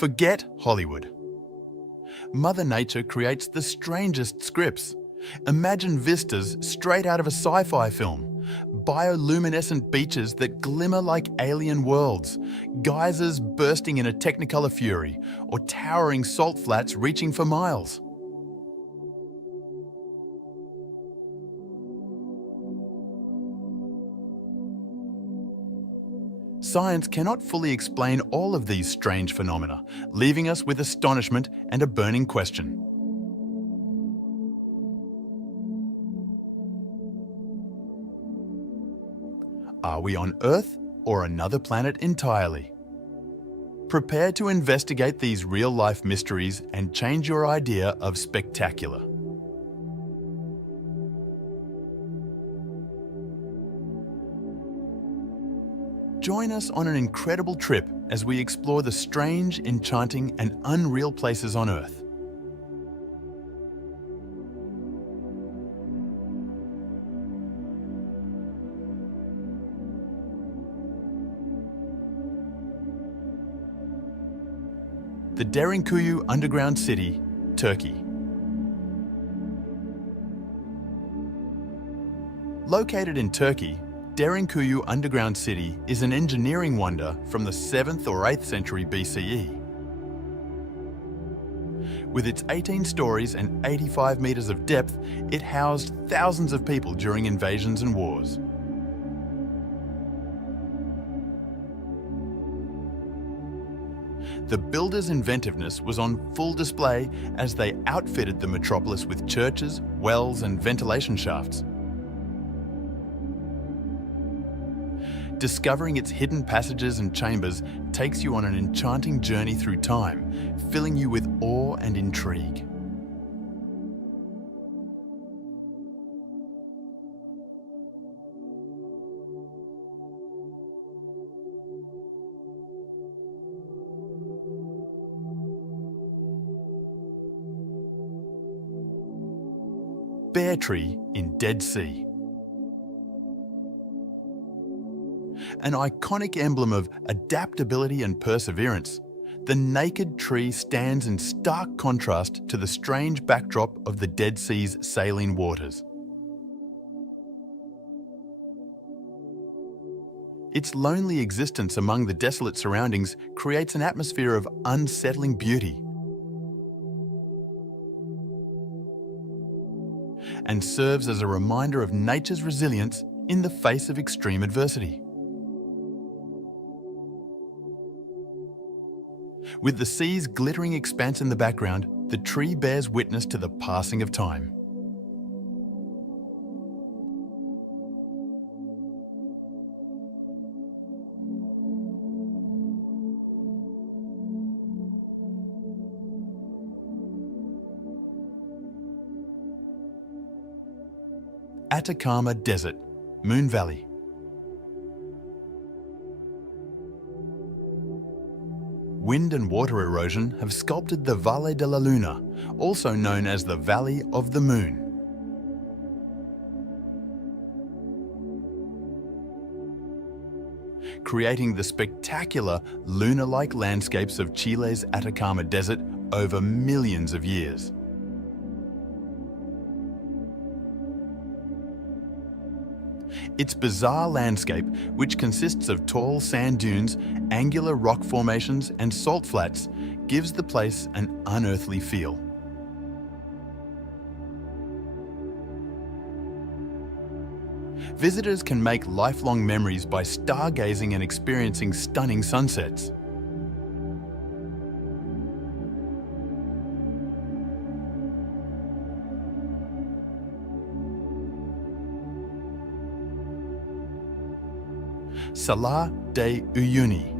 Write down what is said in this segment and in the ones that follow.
Forget Hollywood. Mother Nature creates the strangest scripts. Imagine vistas straight out of a sci-fi film, bioluminescent beaches that glimmer like alien worlds, geysers bursting in a technicolor fury, or towering salt flats reaching for miles. Science cannot fully explain all of these strange phenomena, leaving us with astonishment and a burning question. Are we on Earth or another planet entirely? Prepare to investigate these real-life mysteries and change your idea of spectacular. Join us on an incredible trip as we explore the strange, enchanting, and unreal places on Earth. The Derinkuyu Underground City, Turkey. Located in Turkey, Derinkuyu Underground City is an engineering wonder from the 7th or 8th century BCE. With its 18 stories and 85 meters of depth, it housed thousands of people during invasions and wars. The builders' inventiveness was on full display as they outfitted the metropolis with churches, wells, and ventilation shafts. Discovering its hidden passages and chambers takes you on an enchanting journey through time, filling you with awe and intrigue. Bear Tree in Dead Sea. An iconic emblem of adaptability and perseverance, the naked tree stands in stark contrast to the strange backdrop of the Dead Sea's saline waters. Its lonely existence among the desolate surroundings creates an atmosphere of unsettling beauty and serves as a reminder of nature's resilience in the face of extreme adversity. With the sea's glittering expanse in the background, the tree bears witness to the passing of time. Atacama Desert, Moon Valley. Wind and water erosion have sculpted the Valle de la Luna, also known as the Valley of the Moon. Creating the spectacular lunar-like landscapes of Chile's Atacama Desert over millions of years. Its bizarre landscape, which consists of tall sand dunes, angular rock formations, and salt flats, gives the place an unearthly feel. Visitors can make lifelong memories by stargazing and experiencing stunning sunsets. Salar de Uyuni.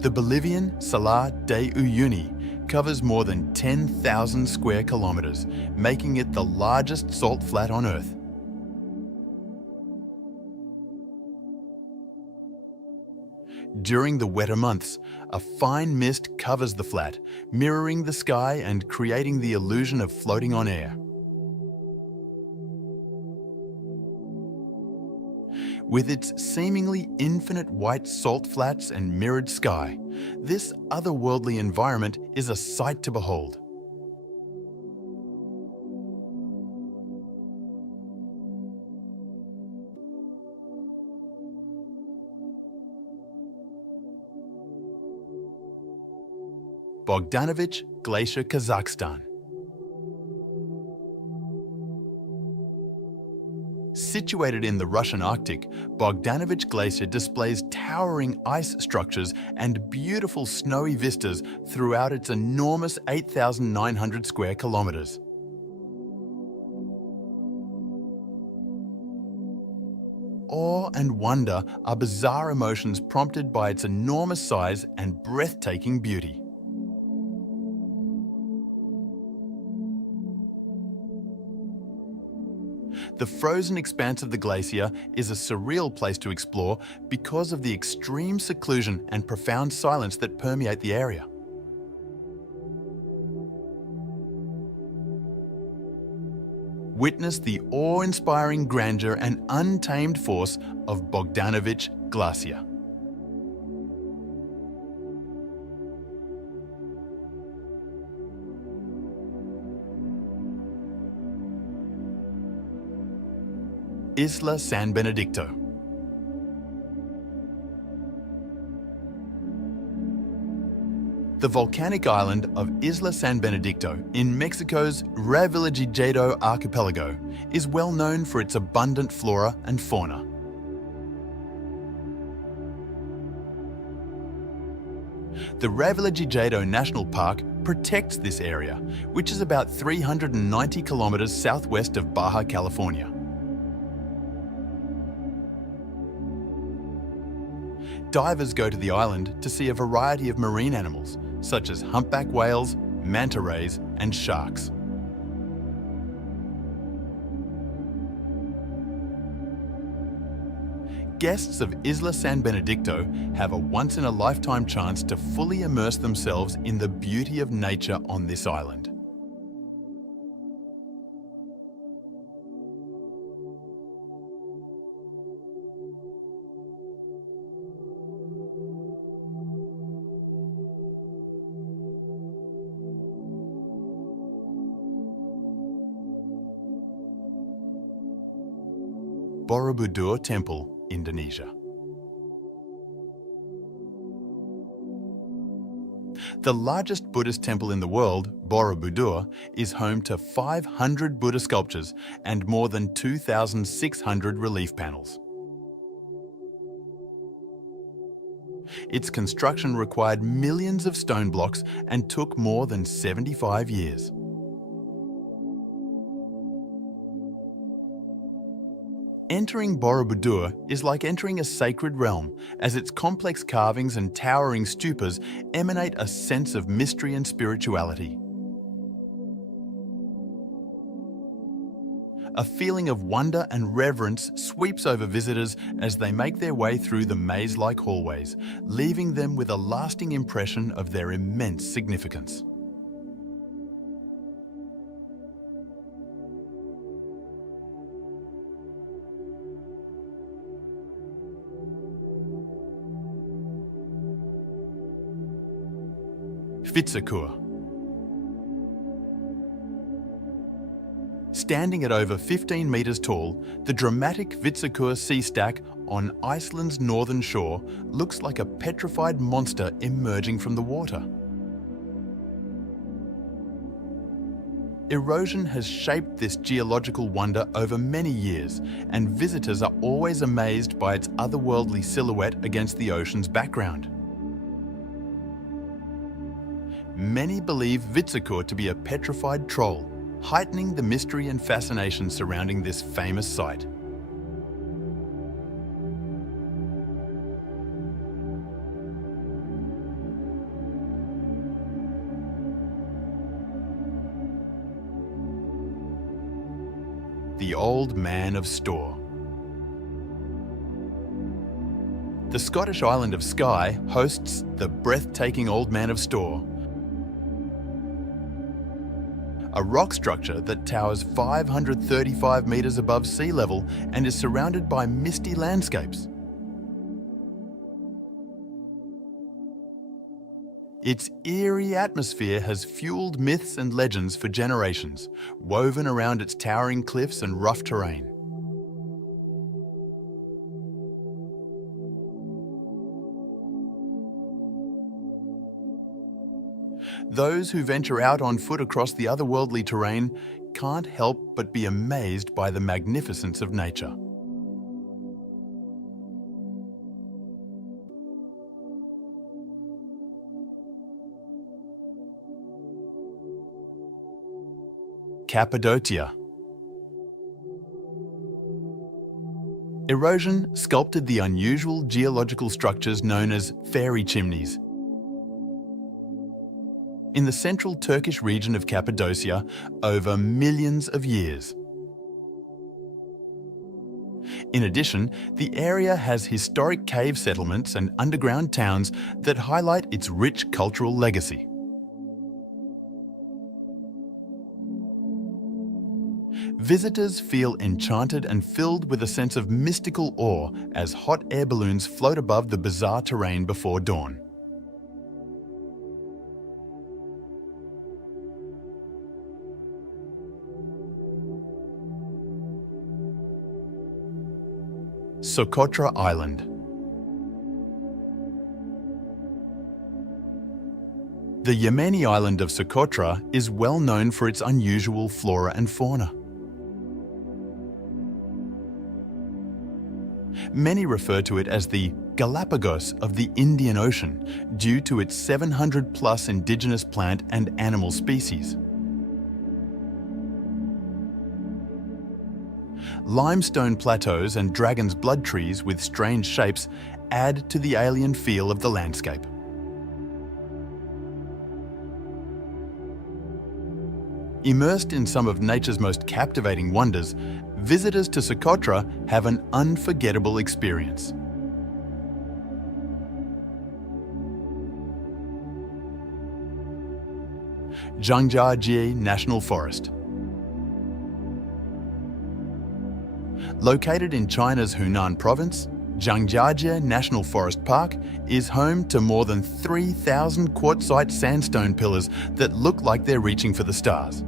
The Bolivian Salar de Uyuni covers more than 10,000 square kilometers, making it the largest salt flat on Earth. During the wetter months, a fine mist covers the flat, mirroring the sky and creating the illusion of floating on air. With its seemingly infinite white salt flats and mirrored sky, this otherworldly environment is a sight to behold. Bogdanovich Glacier, Kazakhstan. Situated in the Russian Arctic, Bogdanovich Glacier displays towering ice structures and beautiful snowy vistas throughout its enormous 8,900 square kilometers. Awe and wonder are bizarre emotions prompted by its enormous size and breathtaking beauty. The frozen expanse of the glacier is a surreal place to explore because of the extreme seclusion and profound silence that permeate the area. Witness the awe-inspiring grandeur and untamed force of Bogdanovich Glacier. Isla San Benedicto. The volcanic island of Isla San Benedicto in Mexico's Revillagigedo archipelago is well known for its abundant flora and fauna. The Revillagigedo National Park protects this area, which is about 390 kilometers southwest of Baja California. Divers go to the island to see a variety of marine animals, such as humpback whales, manta rays, and sharks. Guests of Isla San Benedicto have a once-in-a-lifetime chance to fully immerse themselves in the beauty of nature on this island. Borobudur Temple, Indonesia. The largest Buddhist temple in the world, Borobudur, is home to 500 Buddha sculptures and more than 2,600 relief panels. Its construction required millions of stone blocks and took more than 75 years. Entering Borobudur is like entering a sacred realm, as its complex carvings and towering stupas emanate a sense of mystery and spirituality. A feeling of wonder and reverence sweeps over visitors as they make their way through the maze-like hallways, leaving them with a lasting impression of their immense significance. Vitsakur. Standing at over 15 metres tall, the dramatic Vitsakur sea stack on Iceland's northern shore looks like a petrified monster emerging from the water. Erosion has shaped this geological wonder over many years, and visitors are always amazed by its otherworldly silhouette against the ocean's background. Many believe Vitsakur to be a petrified troll, heightening the mystery and fascination surrounding this famous site. The Old Man of Storr. The Scottish island of Skye hosts the breathtaking Old Man of Storr, a rock structure that towers 535 metres above sea level and is surrounded by misty landscapes. Its eerie atmosphere has fueled myths and legends for generations, woven around its towering cliffs and rough terrain. Those who venture out on foot across the otherworldly terrain can't help but be amazed by the magnificence of nature. Cappadocia. Erosion sculpted the unusual geological structures known as fairy chimneys. In the central Turkish region of Cappadocia over millions of years. In addition, the area has historic cave settlements and underground towns that highlight its rich cultural legacy. Visitors feel enchanted and filled with a sense of mystical awe as hot air balloons float above the bizarre terrain before dawn. Socotra Island. The Yemeni island of Socotra is well known for its unusual flora and fauna. Many refer to it as the Galapagos of the Indian Ocean due to its 700+ indigenous plant and animal species. Limestone plateaus and dragon's blood trees with strange shapes add to the alien feel of the landscape. Immersed in some of nature's most captivating wonders, visitors to Socotra have an unforgettable experience. Zhangjiajie National Forest. Located in China's Hunan province, Zhangjiajie National Forest Park is home to more than 3,000 quartzite sandstone pillars that look like they're reaching for the stars.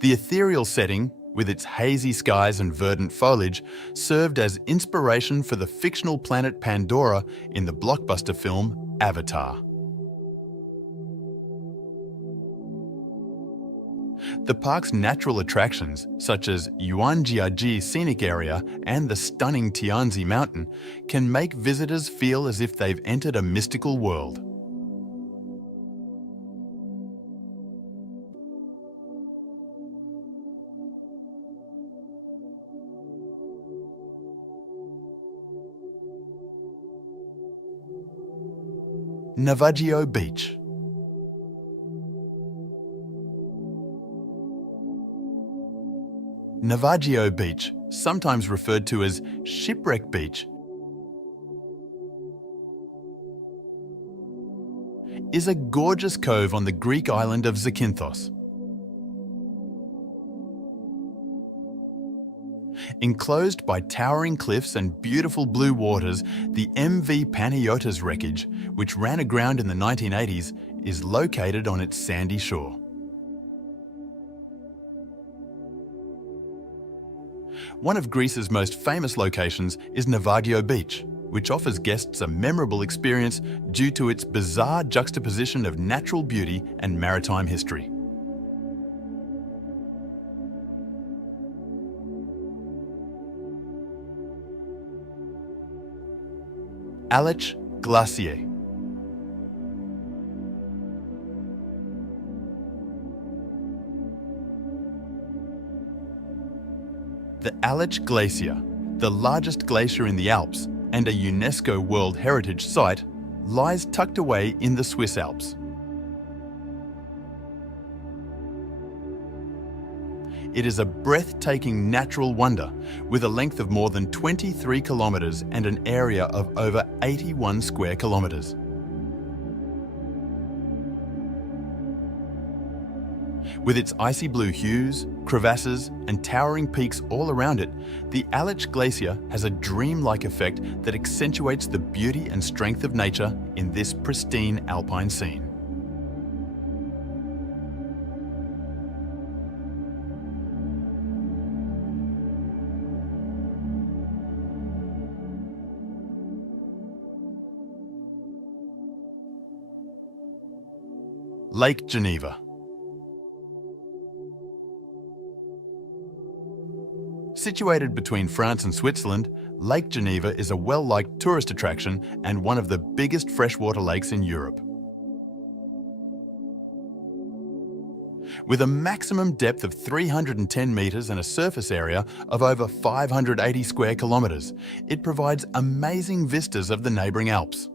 The ethereal setting, with its hazy skies and verdant foliage, served as inspiration for the fictional planet Pandora in the blockbuster film Avatar. The park's natural attractions, such as Yuanjiaji Scenic Area and the stunning Tianzi Mountain, can make visitors feel as if they've entered a mystical world. Navajo Beach. Navajo Beach, sometimes referred to as Shipwreck Beach, is a gorgeous cove on the Greek island of Zakynthos. Enclosed by towering cliffs and beautiful blue waters, the MV Panayotis wreckage, which ran aground in the 1980s, is located on its sandy shore. One of Greece's most famous locations is Navajo Beach, which offers guests a memorable experience due to its bizarre juxtaposition of natural beauty and maritime history. Aletsch Glacier. The Aletsch Glacier, the largest glacier in the Alps and a UNESCO World Heritage Site, lies tucked away in the Swiss Alps. It is a breathtaking natural wonder with a length of more than 23 kilometres and an area of over 81 square kilometres. With its icy blue hues, crevasses, and towering peaks all around it, the Aletsch Glacier has a dreamlike effect that accentuates the beauty and strength of nature in this pristine alpine scene. Lake Geneva. Situated between France and Switzerland, Lake Geneva is a well-liked tourist attraction and one of the biggest freshwater lakes in Europe. With a maximum depth of 310 metres and a surface area of over 580 square kilometres, it provides amazing vistas of the neighbouring Alps.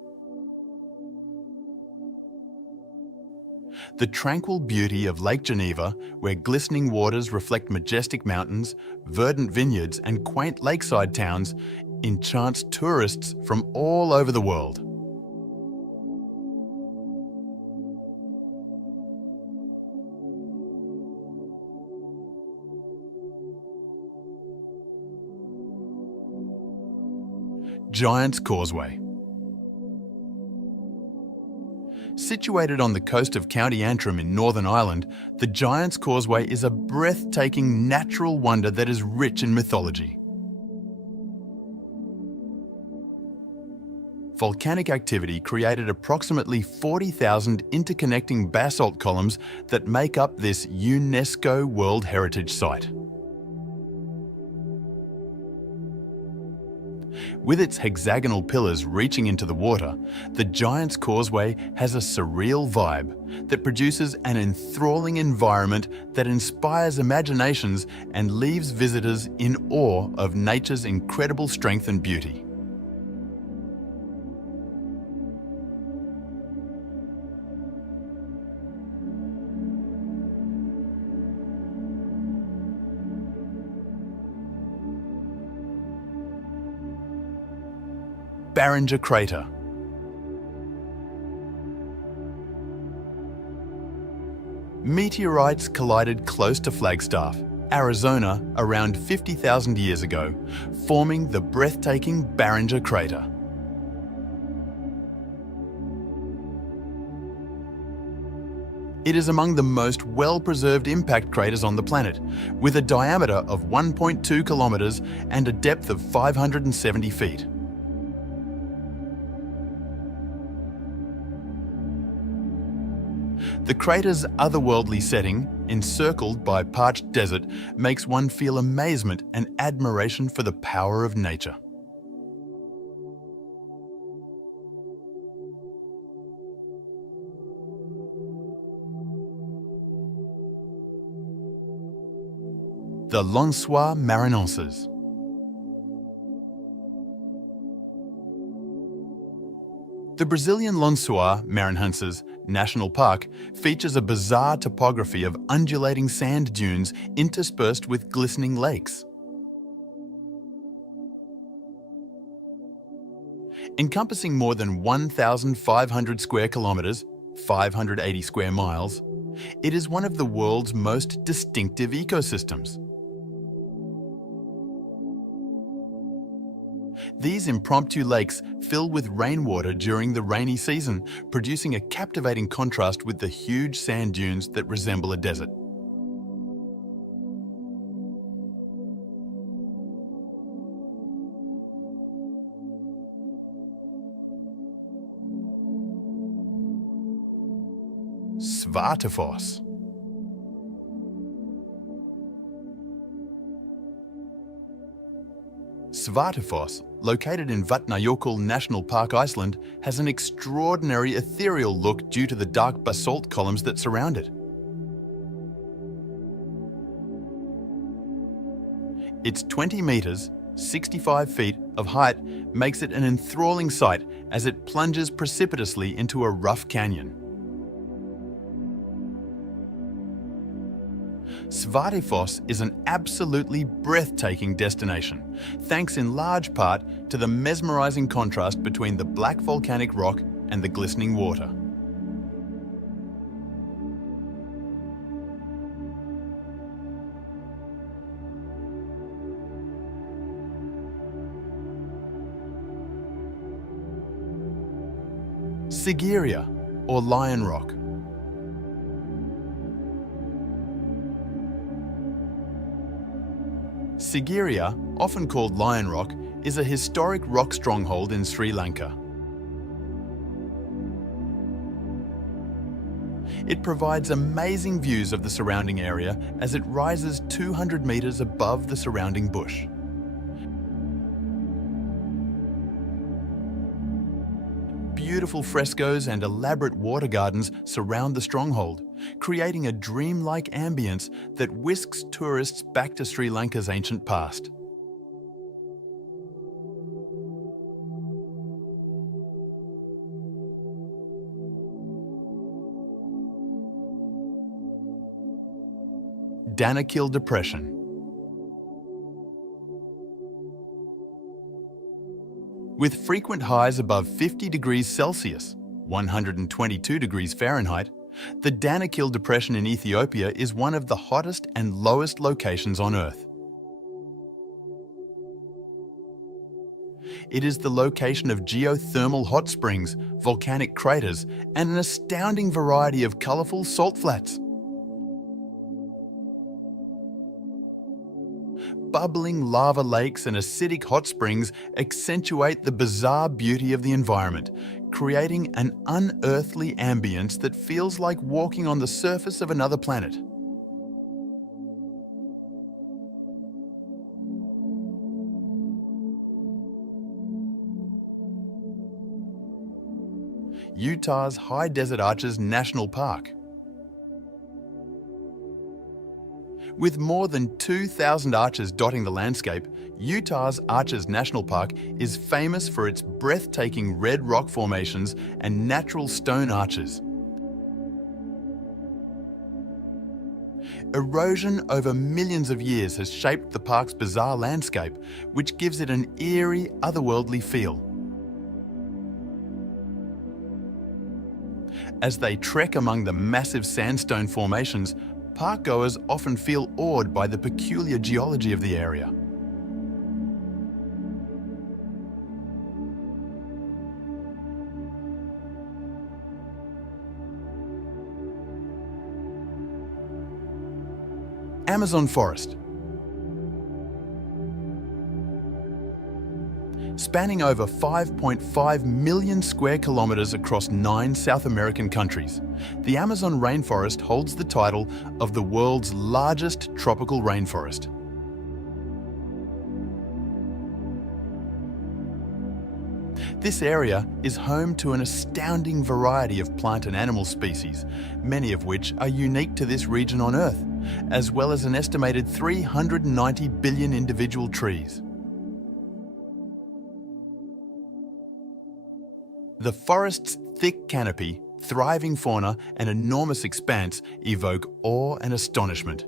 The tranquil beauty of Lake Geneva, where glistening waters reflect majestic mountains, verdant vineyards and quaint lakeside towns, enchants tourists from all over the world. Giant's Causeway. Situated on the coast of County Antrim in Northern Ireland, the Giant's Causeway is a breathtaking natural wonder that is rich in mythology. Volcanic activity created approximately 40,000 interconnecting basalt columns that make up this UNESCO World Heritage Site. With its hexagonal pillars reaching into the water, the Giant's Causeway has a surreal vibe that produces an enthralling environment that inspires imaginations and leaves visitors in awe of nature's incredible strength and beauty. Barringer Crater. Meteorites collided close to Flagstaff, Arizona, around 50,000 years ago, forming the breathtaking Barringer Crater. It is among the most well-preserved impact craters on the planet, with a diameter of 1.2 kilometres and a depth of 570 feet. The crater's otherworldly setting, encircled by parched desert, makes one feel amazement and admiration for the power of nature. The Lensois Marinenses. The Brazilian Lensois Marinenses National Park features a bizarre topography of undulating sand dunes interspersed with glistening lakes. Encompassing more than 1,500 square kilometres, 580 square miles, it is one of the world's most distinctive ecosystems. These impromptu lakes fill with rainwater during the rainy season, producing a captivating contrast with the huge sand dunes that resemble a desert. Waterfalls. Waterfalls, located in Vatnajökull National Park, Iceland, has an extraordinary ethereal look due to the dark basalt columns that surround it. Its 20 metres, 65 feet of height makes it an enthralling sight as it plunges precipitously into a rough canyon. Svartifoss is an absolutely breathtaking destination, thanks in large part to the mesmerising contrast between the black volcanic rock and the glistening water. Sigiriya, or Lion Rock. Sigiriya, often called Lion Rock, is a historic rock stronghold in Sri Lanka. It provides amazing views of the surrounding area as it rises 200 metres above the surrounding bush. Beautiful frescoes and elaborate water gardens surround the stronghold, creating a dreamlike ambience that whisks tourists back to Sri Lanka's ancient past. Danakil Depression. With frequent highs above 50 degrees Celsius, 122 degrees Fahrenheit, the Danakil Depression in Ethiopia is one of the hottest and lowest locations on Earth. It is the location of geothermal hot springs, volcanic craters, and an astounding variety of colourful salt flats. Bubbling lava lakes and acidic hot springs accentuate the bizarre beauty of the environment, creating an unearthly ambience that feels like walking on the surface of another planet. Utah's High Desert Arches National Park. With more than 2,000 arches dotting the landscape, Utah's Arches National Park is famous for its breathtaking red rock formations and natural stone arches. Erosion over millions of years has shaped the park's bizarre landscape, which gives it an eerie, otherworldly feel. As they trek among the massive sandstone formations, parkgoers often feel awed by the peculiar geology of the area. Amazon forest. Spanning over 5.5 million square kilometres across 9 South American countries, the Amazon rainforest holds the title of the world's largest tropical rainforest. This area is home to an astounding variety of plant and animal species, many of which are unique to this region on Earth, as well as an estimated 390 billion individual trees. The forest's thick canopy, thriving fauna, and enormous expanse evoke awe and astonishment.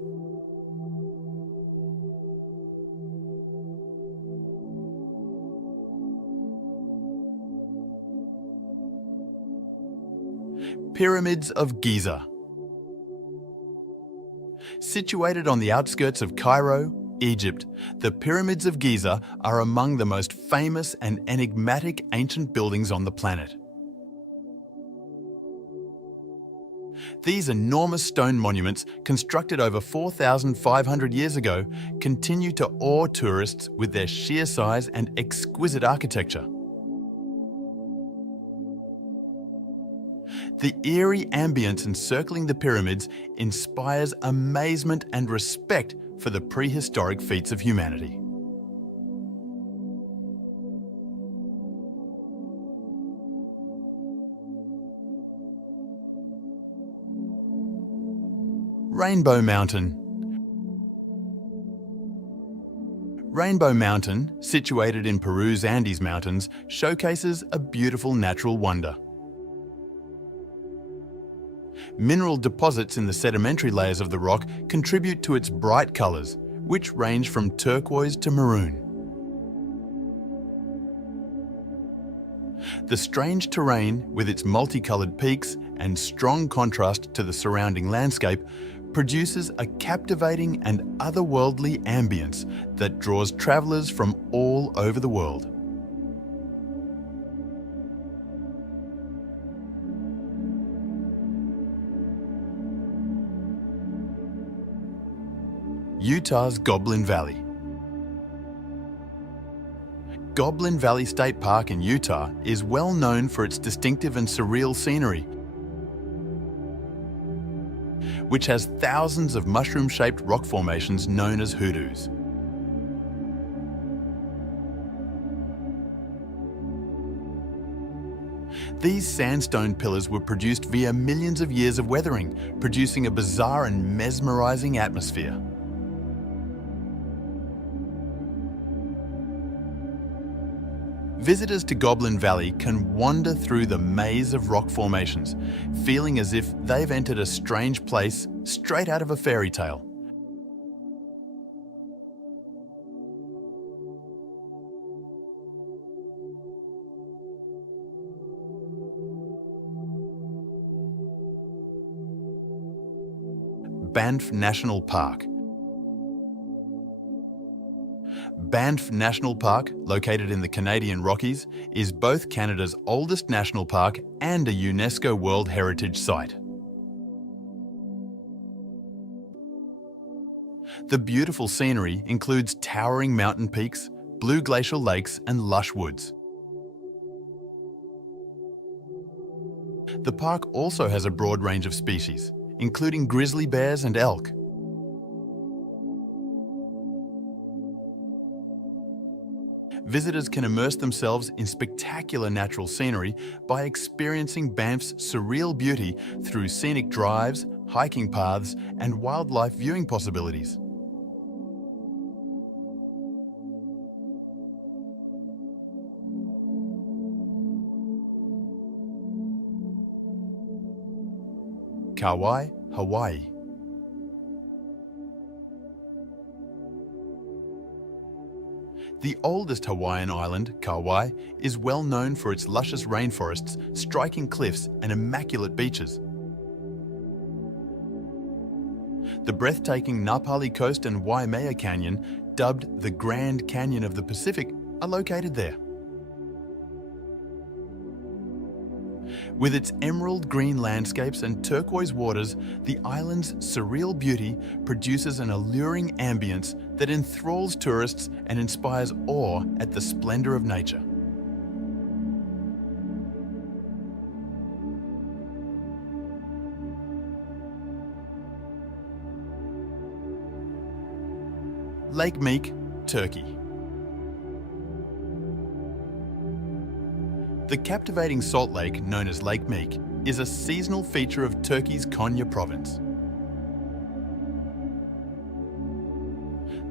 Pyramids of Giza. Situated on the outskirts of Cairo, Egypt, the Pyramids of Giza are among the most famous and enigmatic ancient buildings on the planet. These enormous stone monuments, constructed over 4,500 years ago, continue to awe tourists with their sheer size and exquisite architecture. The eerie ambience encircling the pyramids inspires amazement and respect for the prehistoric feats of humanity. Rainbow Mountain. Rainbow Mountain, situated in Peru's Andes Mountains, showcases a beautiful natural wonder. Mineral deposits in the sedimentary layers of the rock contribute to its bright colours, which range from turquoise to maroon. The strange terrain, with its multicoloured peaks and strong contrast to the surrounding landscape, produces a captivating and otherworldly ambience that draws travellers from all over the world. Utah's Goblin Valley. Goblin Valley State Park in Utah is well known for its distinctive and surreal scenery, which has thousands of mushroom-shaped rock formations known as hoodoos. These sandstone pillars were produced via millions of years of weathering, producing a bizarre and mesmerizing atmosphere. Visitors to Goblin Valley can wander through the maze of rock formations, feeling as if they've entered a strange place straight out of a fairy tale. Banff National Park. Banff National Park, located in the Canadian Rockies, is both Canada's oldest national park and a UNESCO World Heritage Site. The beautiful scenery includes towering mountain peaks, blue glacial lakes, and lush woods. The park also has a broad range of species, including grizzly bears and elk. Visitors can immerse themselves in spectacular natural scenery by experiencing Banff's surreal beauty through scenic drives, hiking paths, and wildlife viewing possibilities. Kauai, Hawaii. The oldest Hawaiian island, Kauai, is well known for its luscious rainforests, striking cliffs, and immaculate beaches. The breathtaking Napali Coast and Waimea Canyon, dubbed the Grand Canyon of the Pacific, are located there. With its emerald green landscapes and turquoise waters, the island's surreal beauty produces an alluring ambience that enthralls tourists and inspires awe at the splendor of nature. Lake Meek, Turkey. The captivating salt lake, known as Lake Meek, is a seasonal feature of Turkey's Konya province.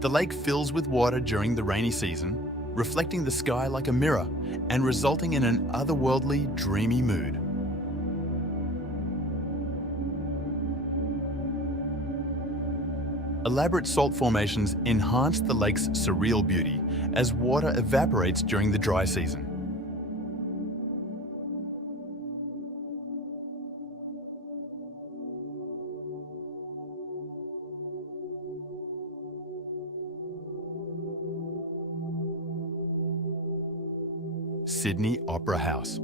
The lake fills with water during the rainy season, reflecting the sky like a mirror and resulting in an otherworldly, dreamy mood. Elaborate salt formations enhance the lake's surreal beauty as water evaporates during the dry season. Sydney Opera House.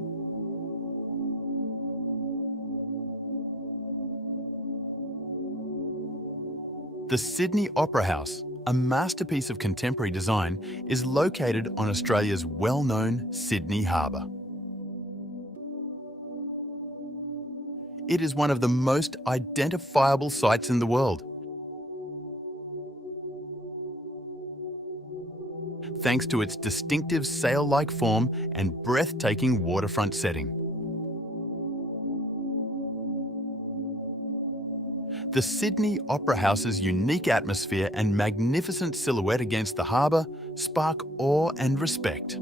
The Sydney Opera House, a masterpiece of contemporary design, is located on Australia's well-known Sydney Harbour. It is one of the most identifiable sites in the world, thanks to its distinctive sail-like form and breathtaking waterfront setting. The Sydney Opera House's unique atmosphere and magnificent silhouette against the harbour spark awe and respect.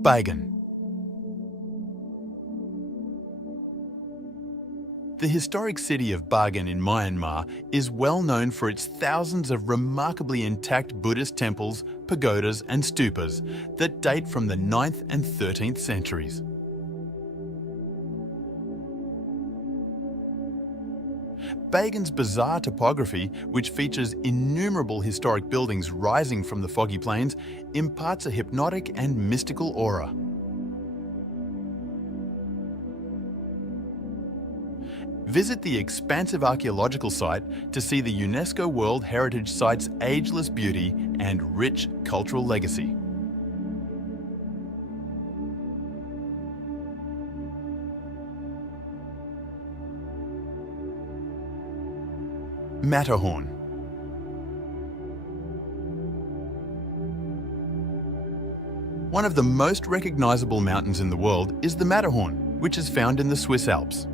Bagan. The historic city of Bagan in Myanmar is well known for its thousands of remarkably intact Buddhist temples, pagodas and stupas that date from the 9th and 13th centuries. Bagan's bizarre topography, which features innumerable historic buildings rising from the foggy plains, imparts a hypnotic and mystical aura. Visit the expansive archaeological site to see the UNESCO World Heritage Site's ageless beauty and rich cultural legacy. Matterhorn. One of the most recognizable mountains in the world is the Matterhorn, which is found in the Swiss Alps.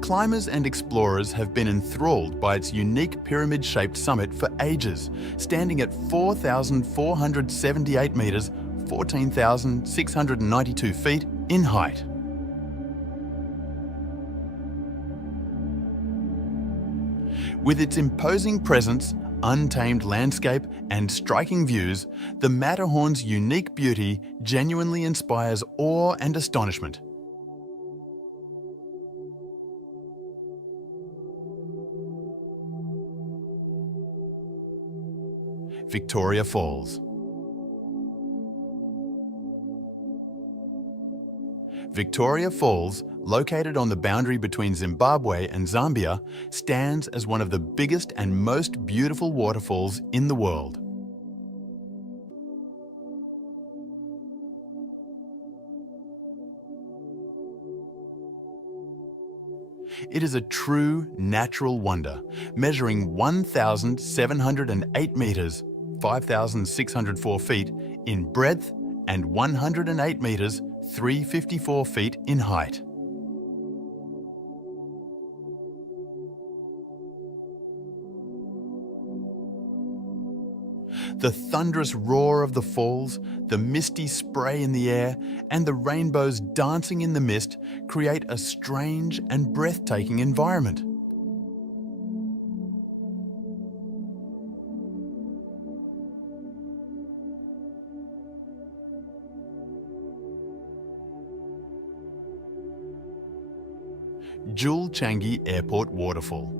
Climbers and explorers have been enthralled by its unique pyramid-shaped summit for ages, standing at 4,478 metres, 14,692 feet in height. With its imposing presence, untamed landscape and striking views, the Matterhorn's unique beauty genuinely inspires awe and astonishment. Victoria Falls. Victoria Falls, located on the boundary between Zimbabwe and Zambia, stands as one of the biggest and most beautiful waterfalls in the world. It is a true natural wonder, measuring 1,708 metres, 5,604 feet in breadth and 108 metres, 354 feet in height. The thunderous roar of the falls, the misty spray in the air, and the rainbows dancing in the mist create a strange and breathtaking environment. Jewel Changi Airport Waterfall.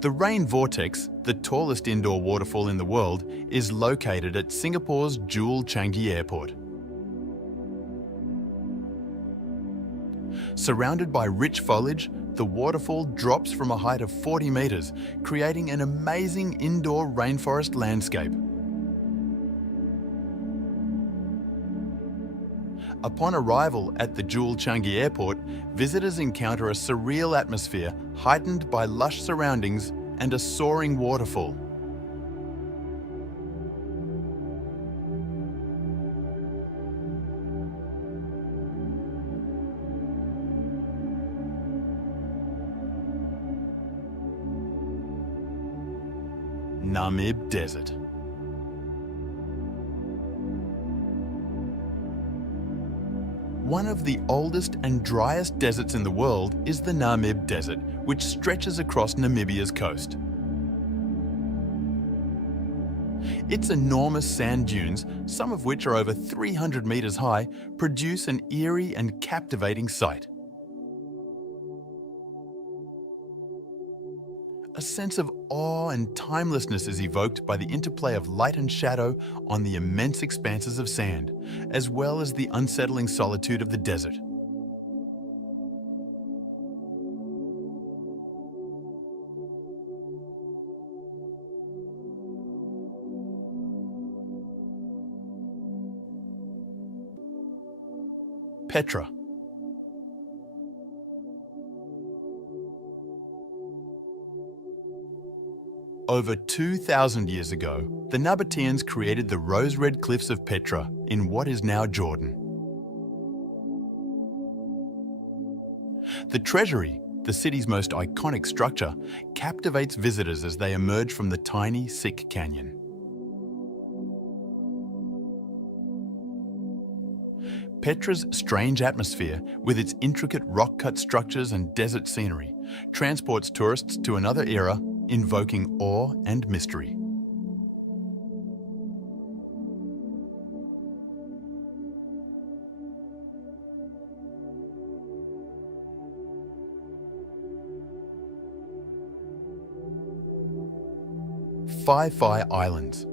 The Rain Vortex, the tallest indoor waterfall in the world, is located at Singapore's Jewel Changi Airport. Surrounded by rich foliage, the waterfall drops from a height of 40 metres, creating an amazing indoor rainforest landscape. Upon arrival at the Jewel Changi Airport, visitors encounter a surreal atmosphere heightened by lush surroundings and a soaring waterfall. Namib Desert. One of the oldest and driest deserts in the world is the Namib Desert, which stretches across Namibia's coast. Its enormous sand dunes, some of which are over 300 metres high, produce an eerie and captivating sight. A sense of awe and timelessness is evoked by the interplay of light and shadow on the immense expanses of sand, as well as the unsettling solitude of the desert. Petra. Over 2,000 years ago, the Nabateans created the rose-red cliffs of Petra in what is now Jordan. The treasury, the city's most iconic structure, captivates visitors as they emerge from the tiny, sick canyon. Petra's strange atmosphere, with its intricate rock-cut structures and desert scenery, transports tourists to another era, invoking awe and mystery. Phi Islands.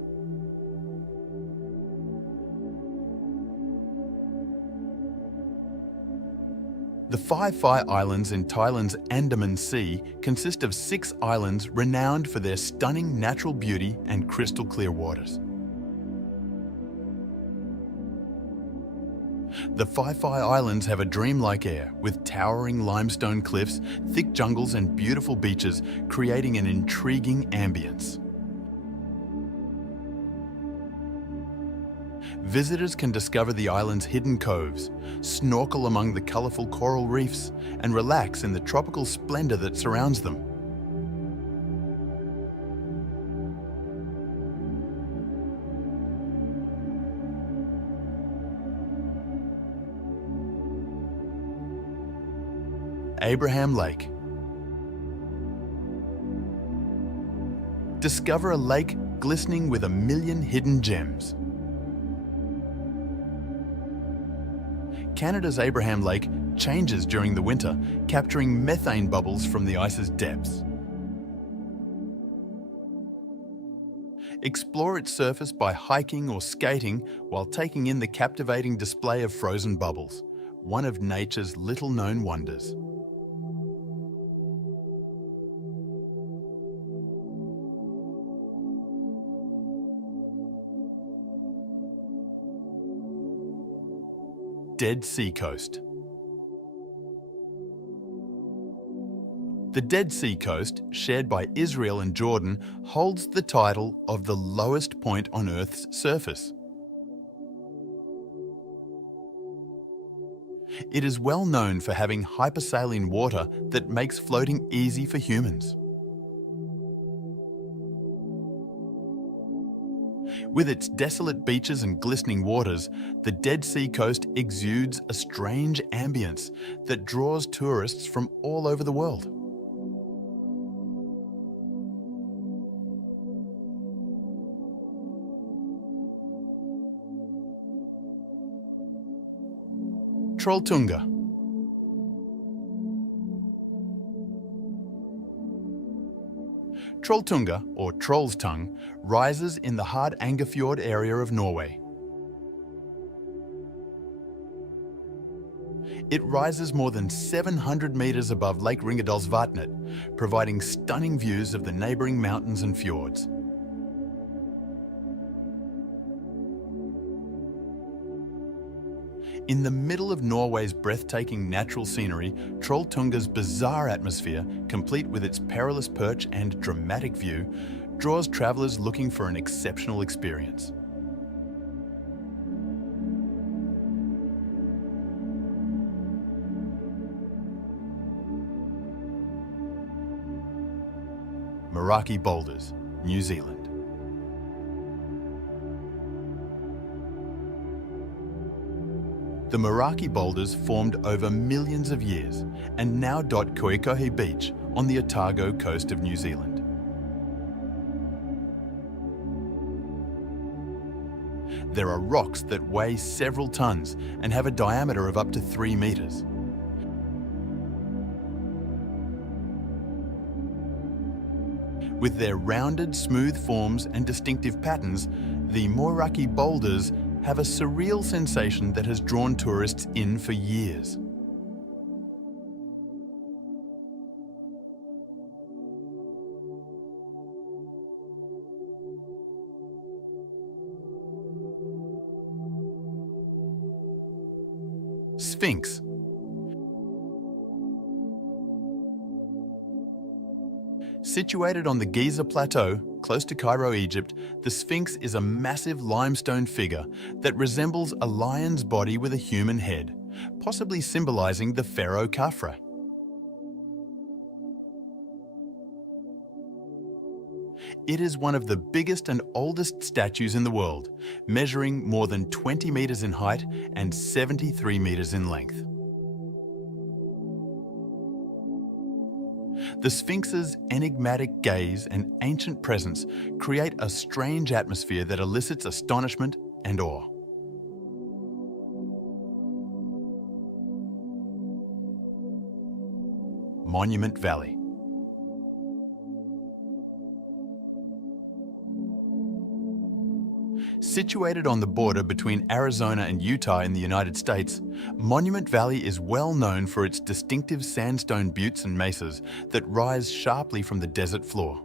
The Phi Islands in Thailand's Andaman Sea consist of 6 islands renowned for their stunning natural beauty and crystal clear waters. The Phi Islands have a dreamlike air with towering limestone cliffs, thick jungles and beautiful beaches, creating an intriguing ambience. Visitors can discover the island's hidden coves, snorkel among the colourful coral reefs, and relax in the tropical splendour that surrounds them. Abraham Lake. Discover a lake glistening with 1,000,000 hidden gems. Canada's Abraham Lake changes during the winter, capturing methane bubbles from the ice's depths. Explore its surface by hiking or skating while taking in the captivating display of frozen bubbles, one of nature's little-known wonders. Dead Sea Coast. The Dead Sea Coast, shared by Israel and Jordan, holds the title of the lowest point on Earth's surface. It is well known for having hypersaline water that makes floating easy for humans. With its desolate beaches and glistening waters, the Dead Sea Coast exudes a strange ambience that draws tourists from all over the world. Trolltunga. Trolltunga, or Troll's Tongue, rises in the Hardangerfjord area of Norway. It rises more than 700 metres above Lake Ringadalsvatnet, providing stunning views of the neighbouring mountains and fjords. In the middle of Norway's breathtaking natural scenery, Trolltunga's bizarre atmosphere, complete with its perilous perch and dramatic view, draws travellers looking for an exceptional experience. Meraki Boulders, New Zealand. The Meraki boulders formed over millions of years and now dot Koikohe Beach on the Otago coast of New Zealand. There are rocks that weigh several tons and have a diameter of up to 3 metres. With their rounded, smooth forms and distinctive patterns, the Meraki boulders have a surreal sensation that has drawn tourists in for years. Sphinx. Situated on the Giza Plateau, close to Cairo, Egypt, the Sphinx is a massive limestone figure that resembles a lion's body with a human head, possibly symbolizing the pharaoh Khafre. It is one of the biggest and oldest statues in the world, measuring more than 20 meters in height and 73 meters in length. The Sphinx's enigmatic gaze and ancient presence create a strange atmosphere that elicits astonishment and awe. Monument Valley. Situated on the border between Arizona and Utah in the United States, Monument Valley is well known for its distinctive sandstone buttes and mesas that rise sharply from the desert floor.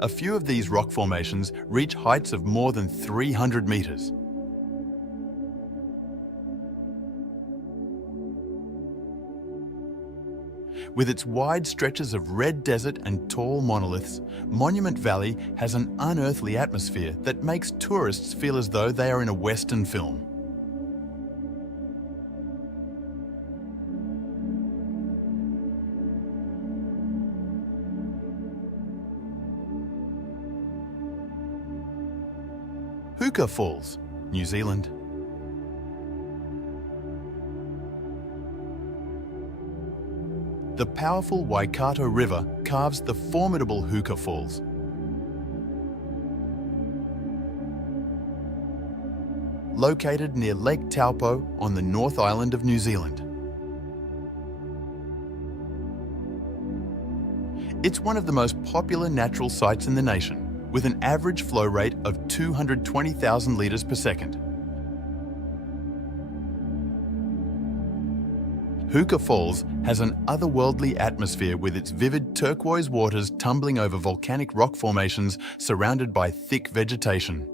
A few of these rock formations reach heights of more than 300 meters. With its wide stretches of red desert and tall monoliths, Monument Valley has an unearthly atmosphere that makes tourists feel as though they are in a Western film. Hookah Falls, New Zealand. The powerful Waikato River carves the formidable Hookah Falls. Located near Lake Taupo on the North Island of New Zealand. It's one of the most popular natural sites in the nation, with an average flow rate of 220,000 litres per second. Hookah Falls has an otherworldly atmosphere with its vivid turquoise waters tumbling over volcanic rock formations surrounded by thick vegetation.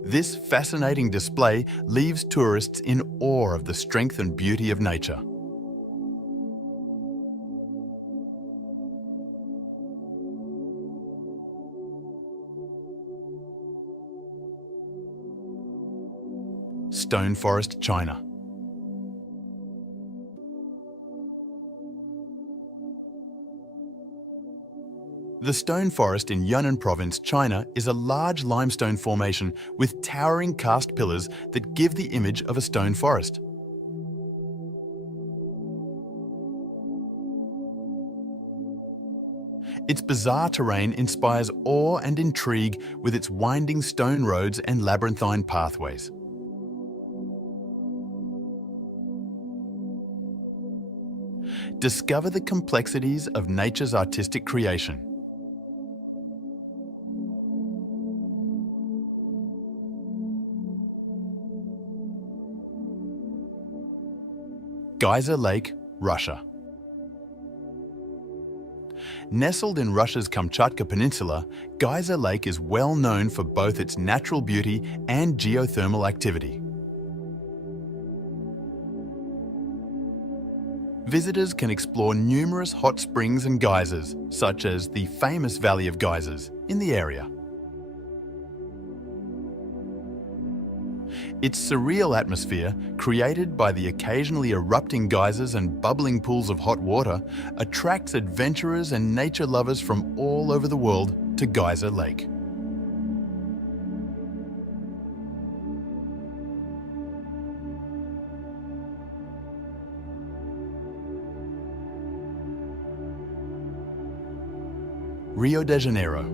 This fascinating display leaves tourists in awe of the strength and beauty of nature. Stone Forest, China. The Stone Forest in Yunnan Province, China, is a large limestone formation with towering cast pillars that give the image of a stone forest. Its bizarre terrain inspires awe and intrigue with its winding stone roads and labyrinthine pathways. Discover the complexities of nature's artistic creation. Geyser Lake, Russia. Nestled in Russia's Kamchatka Peninsula, Geyser Lake is well known for both its natural beauty and geothermal activity. Visitors can explore numerous hot springs and geysers, such as the famous Valley of Geysers, in the area. Its surreal atmosphere, created by the occasionally erupting geysers and bubbling pools of hot water, attracts adventurers and nature lovers from all over the world to Geyser Lake. Rio de Janeiro.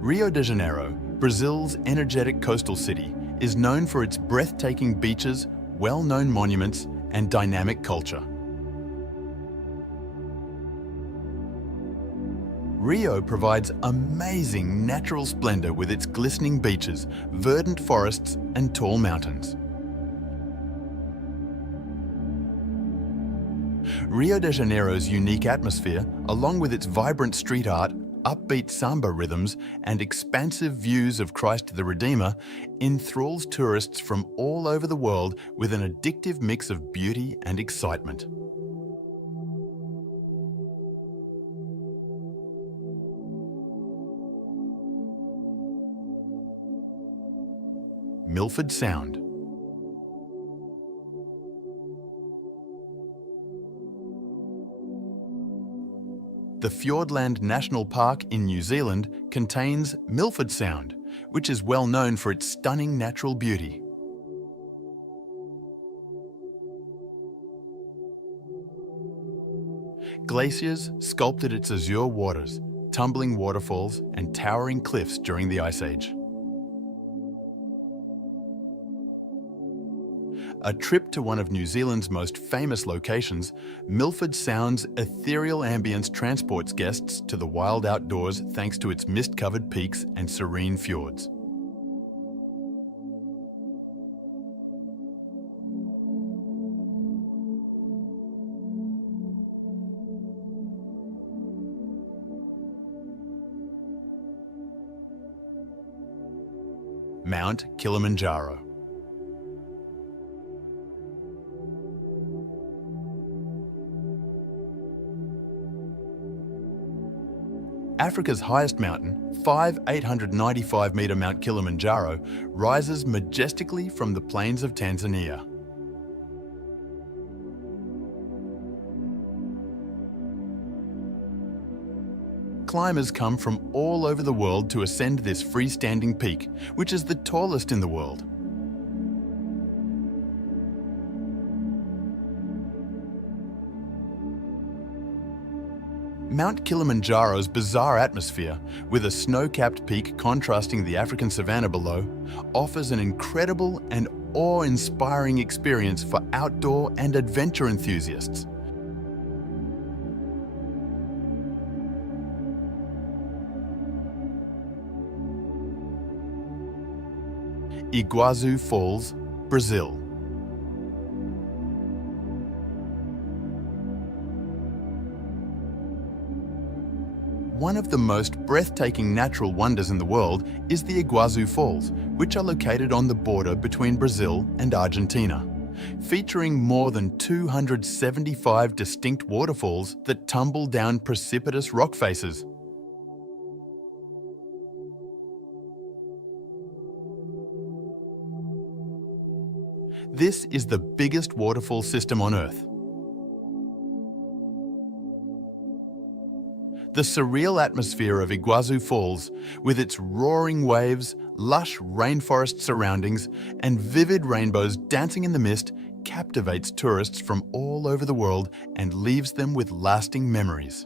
Rio de Janeiro, Brazil's energetic coastal city, is known for its breathtaking beaches, well-known monuments, and dynamic culture. Rio provides amazing natural splendor with its glistening beaches, verdant forests, and tall mountains. Rio de Janeiro's unique atmosphere, along with its vibrant street art, upbeat samba rhythms, and expansive views of Christ the Redeemer, enthralls tourists from all over the world with an addictive mix of beauty and excitement. Milford Sound. The Fiordland National Park in New Zealand contains Milford Sound, which is well known for its stunning natural beauty. Glaciers sculpted its azure waters, tumbling waterfalls and towering cliffs during the Ice Age. a trip to one of New Zealand's most famous locations, Milford Sound's ethereal ambience transports guests to the wild outdoors thanks to its mist-covered peaks and serene fjords. Mount Kilimanjaro. Africa's highest mountain, 895-metre Mount Kilimanjaro, rises majestically from the plains of Tanzania. Climbers come from all over the world to ascend this freestanding peak, which is the tallest in the world. Mount Kilimanjaro's bizarre atmosphere, with a snow-capped peak contrasting the African savanna below, offers an incredible and awe-inspiring experience for outdoor and adventure enthusiasts. Iguazu Falls, Brazil. One of the most breathtaking natural wonders in the world is the Iguazu Falls, which are located on the border between Brazil and Argentina, featuring more than 275 distinct waterfalls that tumble down precipitous rock faces. This is the biggest waterfall system on Earth. The surreal atmosphere of Iguazu Falls, with its roaring waves, lush rainforest surroundings, and vivid rainbows dancing in the mist, captivates tourists from all over the world and leaves them with lasting memories.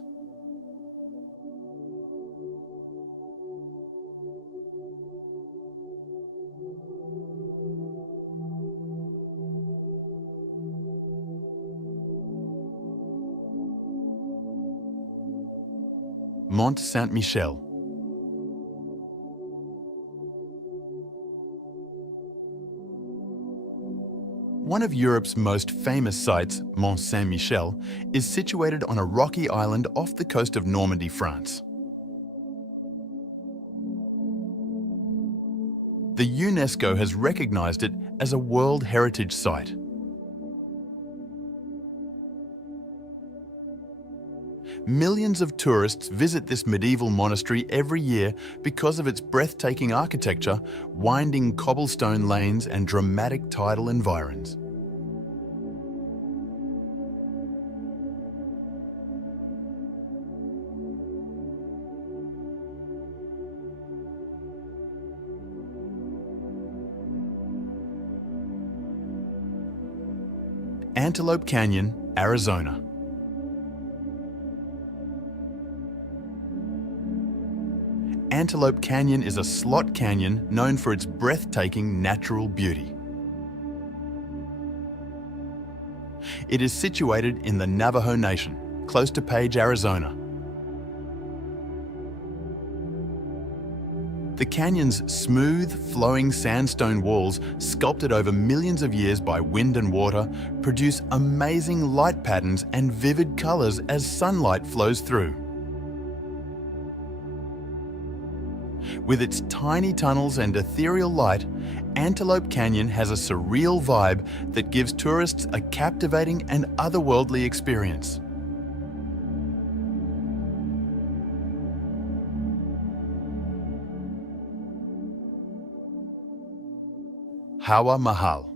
Mont Saint-Michel. One of Europe's most famous sites, Mont Saint-Michel, is situated on a rocky island off the coast of Normandy, France. The UNESCO has recognized it as a World Heritage Site. Millions of tourists visit this medieval monastery every year because of its breathtaking architecture, winding cobblestone lanes, and dramatic tidal environs. Antelope Canyon, Arizona. Antelope Canyon is a slot canyon known for its breathtaking natural beauty. It is situated in the Navajo Nation, close to Page, Arizona. The canyon's smooth, flowing sandstone walls, sculpted over millions of years by wind and water, produce amazing light patterns and vivid colors as sunlight flows through. With its tiny tunnels and ethereal light, Antelope Canyon has a surreal vibe that gives tourists a captivating and otherworldly experience. Hawa Mahal.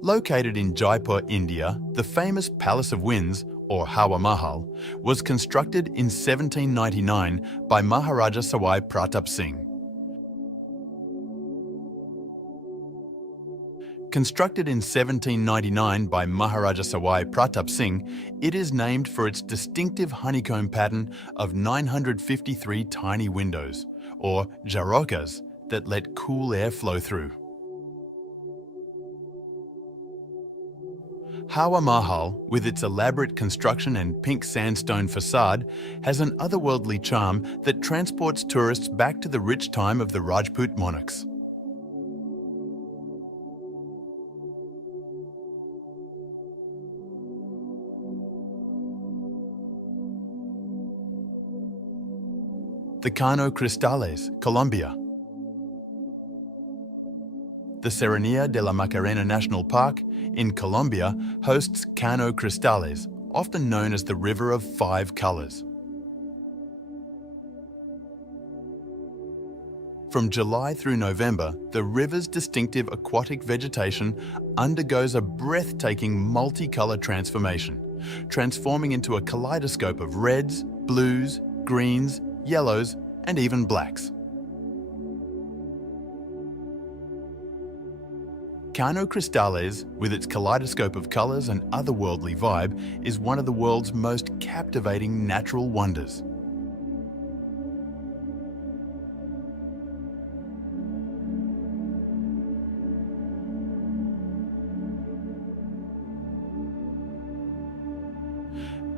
Located in Jaipur, India, the famous Palace of Winds, or Hawa Mahal, was constructed in 1799 by Maharaja Sawai Pratap Singh. Constructed in 1799 by Maharaja Sawai Pratap Singh, it is named for its distinctive honeycomb pattern of 953 tiny windows, or jarocas, that let cool air flow through. Hawa Mahal, with its elaborate construction and pink sandstone facade, has an otherworldly charm that transports tourists back to the rich time of the Rajput monarchs. The Cano Cristales, Colombia. The Serranía de la Macarena National Park in Colombia hosts Cano Cristales, often known as the River of Five Colors. From July through November, the river's distinctive aquatic vegetation undergoes a breathtaking multicolour transformation, transforming into a kaleidoscope of reds, blues, greens, yellows, and even blacks. Cano Cristales, with its kaleidoscope of colours and otherworldly vibe, is one of the world's most captivating natural wonders.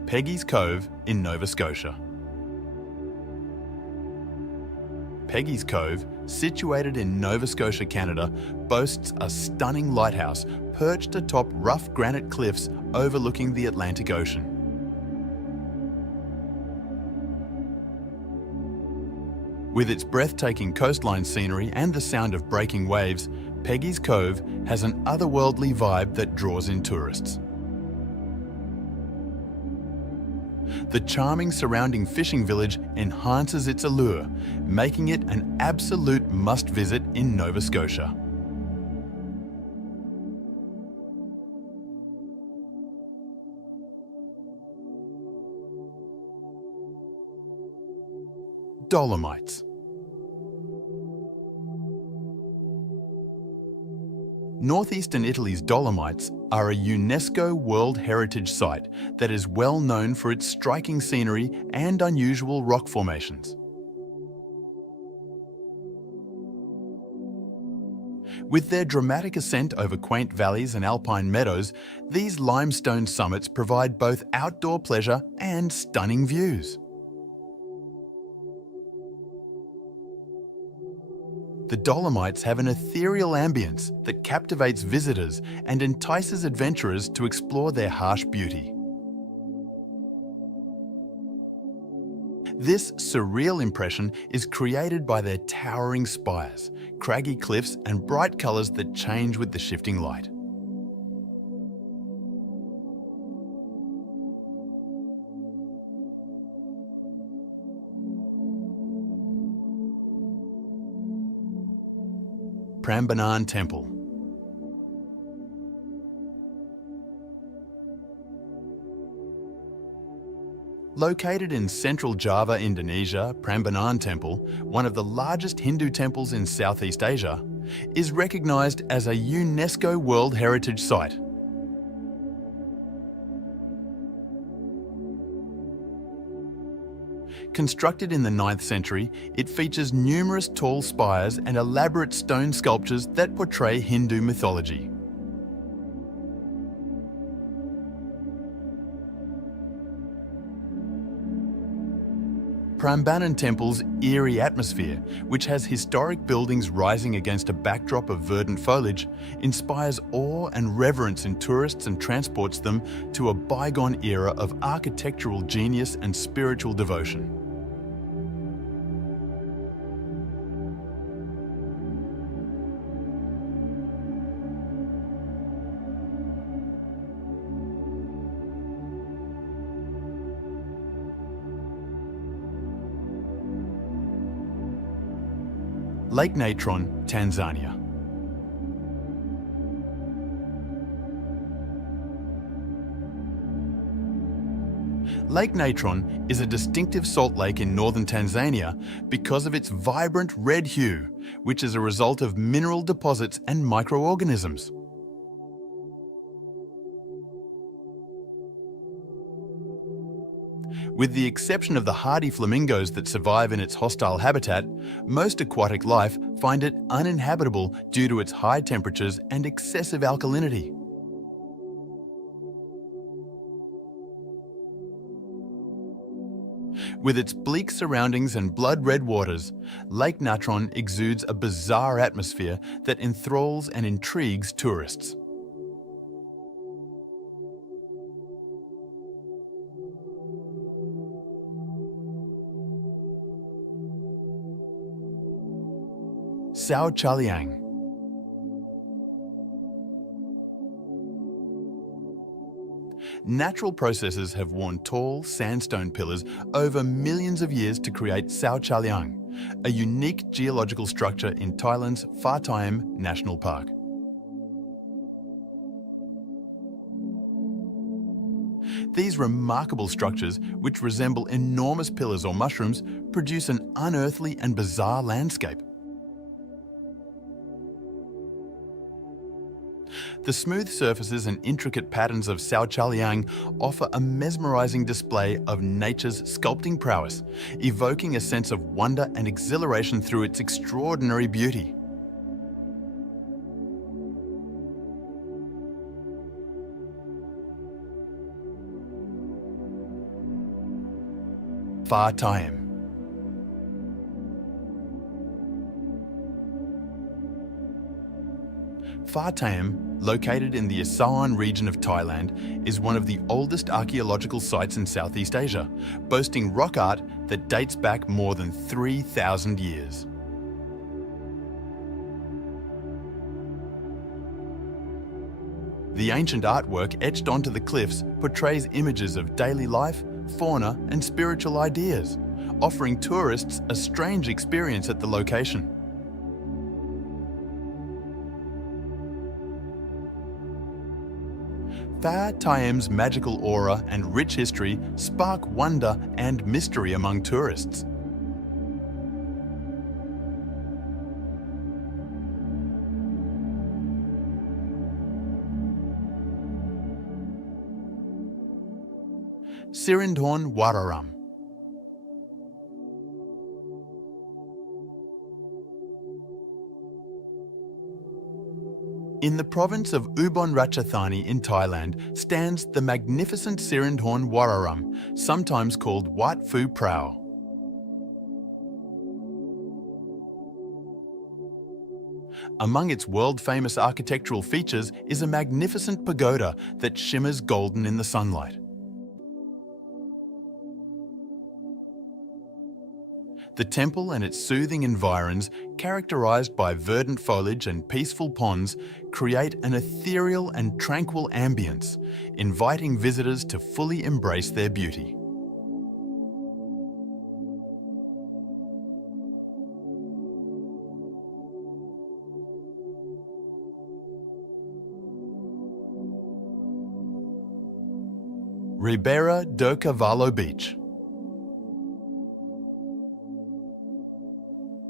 Peggy's Cove in Nova Scotia. Peggy's Cove, situated in Nova Scotia, Canada, boasts a stunning lighthouse perched atop rough granite cliffs overlooking the Atlantic Ocean. With its breathtaking coastline scenery and the sound of breaking waves, Peggy's Cove has an otherworldly vibe that draws in tourists. The charming surrounding fishing village enhances its allure, making it an absolute must-visit in Nova Scotia. Dolomites. Northeastern Italy's Dolomites are a UNESCO World Heritage Site that is well known for its striking scenery and unusual rock formations. With their dramatic ascent over quaint valleys and alpine meadows, these limestone summits provide both outdoor pleasure and stunning views. The Dolomites have an ethereal ambience that captivates visitors and entices adventurers to explore their harsh beauty. This surreal impression is created by their towering spires, craggy cliffs, and bright colours that change with the shifting light. Prambanan Temple. Located in central Java, Indonesia, Prambanan Temple, one of the largest Hindu temples in Southeast Asia, is recognised as a UNESCO World Heritage Site. Constructed in the 9th century, it features numerous tall spires and elaborate stone sculptures that portray Hindu mythology. Prambanan Temple's eerie atmosphere, which has historic buildings rising against a backdrop of verdant foliage, inspires awe and reverence in tourists and transports them to a bygone era of architectural genius and spiritual devotion. Lake Natron, Tanzania. Lake Natron is a distinctive salt lake in northern Tanzania because of its vibrant red hue, which is a result of mineral deposits and microorganisms. With the exception of the hardy flamingos that survive in its hostile habitat, most aquatic life find it uninhabitable due to its high temperatures and excessive alkalinity. With its bleak surroundings and blood-red waters, Lake Natron exudes a bizarre atmosphere that enthralls and intrigues tourists. Sao Chaliang. Natural processes have worn tall sandstone pillars over millions of years to create Sao Chaliang, a unique geological structure in Thailand's Pha Thiem National Park. These remarkable structures, which resemble enormous pillars or mushrooms, produce an unearthly and bizarre landscape. The smooth surfaces and intricate patterns of Sao Chaliang offer a mesmerizing display of nature's sculpting prowess, evoking a sense of wonder and exhilaration through its extraordinary beauty. Pha Thiem. Pha Thiem, located in the Assam region of Thailand, is one of the oldest archaeological sites in Southeast Asia, boasting rock art that dates back more than 3,000 years. The ancient artwork etched onto the cliffs portrays images of daily life, fauna, and spiritual ideas, offering tourists a strange experience at the location. Pha Thiem's magical aura and rich history spark wonder and mystery among tourists. Sirindhorn Wararam. In the province of Ubon Ratchathani in Thailand stands the magnificent Sirindhorn Wararam, sometimes called Wat Phu Prao. Among its world-famous architectural features is a magnificent pagoda that shimmers golden in the sunlight. The temple and its soothing environs, characterized by verdant foliage and peaceful ponds, create an ethereal and tranquil ambience, inviting visitors to fully embrace their beauty. Ribeira do Cavalo Beach.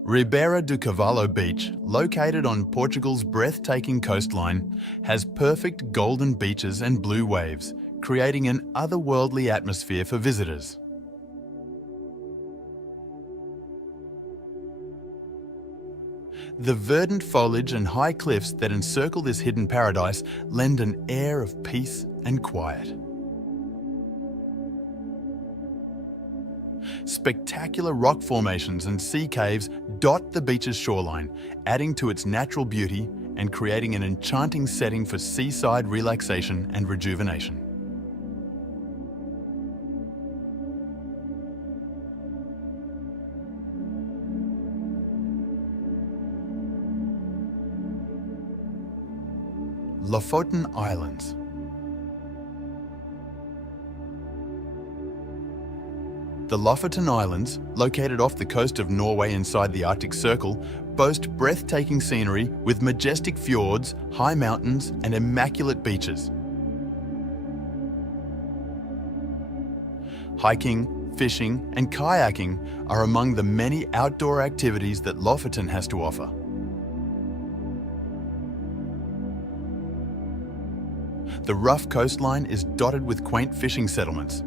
Ribeira do Cavalo Beach, located on Portugal's breathtaking coastline, has perfect golden beaches and blue waves, creating an otherworldly atmosphere for visitors. The verdant foliage and high cliffs that encircle this hidden paradise lend an air of peace and quiet. Spectacular rock formations and sea caves dot the beach's shoreline, adding to its natural beauty and creating an enchanting setting for seaside relaxation and rejuvenation. Lofoten Islands. The Lofoten Islands, located off the coast of Norway inside the Arctic Circle, boast breathtaking scenery with majestic fjords, high mountains, and immaculate beaches. Hiking, fishing, and kayaking are among the many outdoor activities that Lofoten has to offer. The rough coastline is dotted with quaint fishing settlements.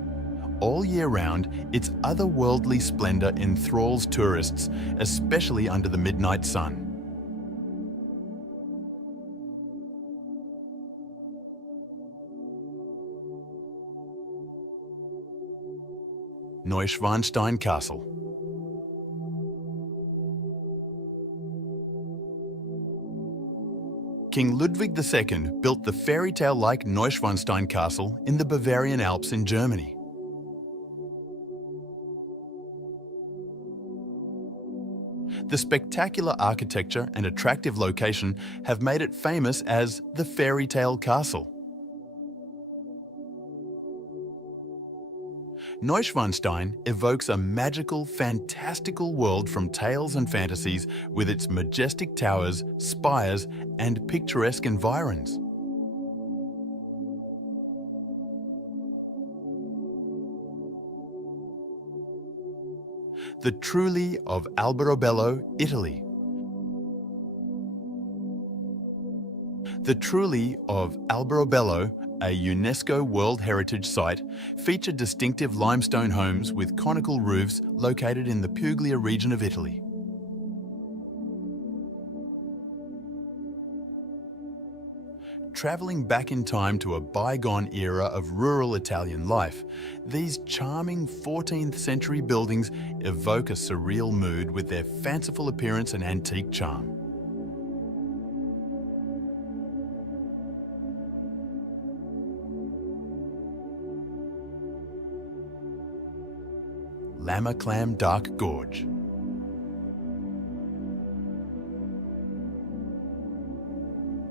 All year round, its otherworldly splendor enthralls tourists, especially under the midnight sun. Neuschwanstein Castle. King Ludwig II built the fairy tale-like Neuschwanstein Castle in the Bavarian Alps in Germany. The spectacular architecture and attractive location have made it famous as the fairy tale castle. Neuschwanstein evokes a magical, fantastical world from tales and fantasies with its majestic towers, spires, and picturesque environs. The Trulli of Alberobello, Italy. The Trulli of Alberobello, a UNESCO World Heritage Site, feature distinctive limestone homes with conical roofs located in the Puglia region of Italy. Travelling back in time to a bygone era of rural Italian life, these charming 14th century buildings evoke a surreal mood with their fanciful appearance and antique charm. Lamaclam Dark Gorge.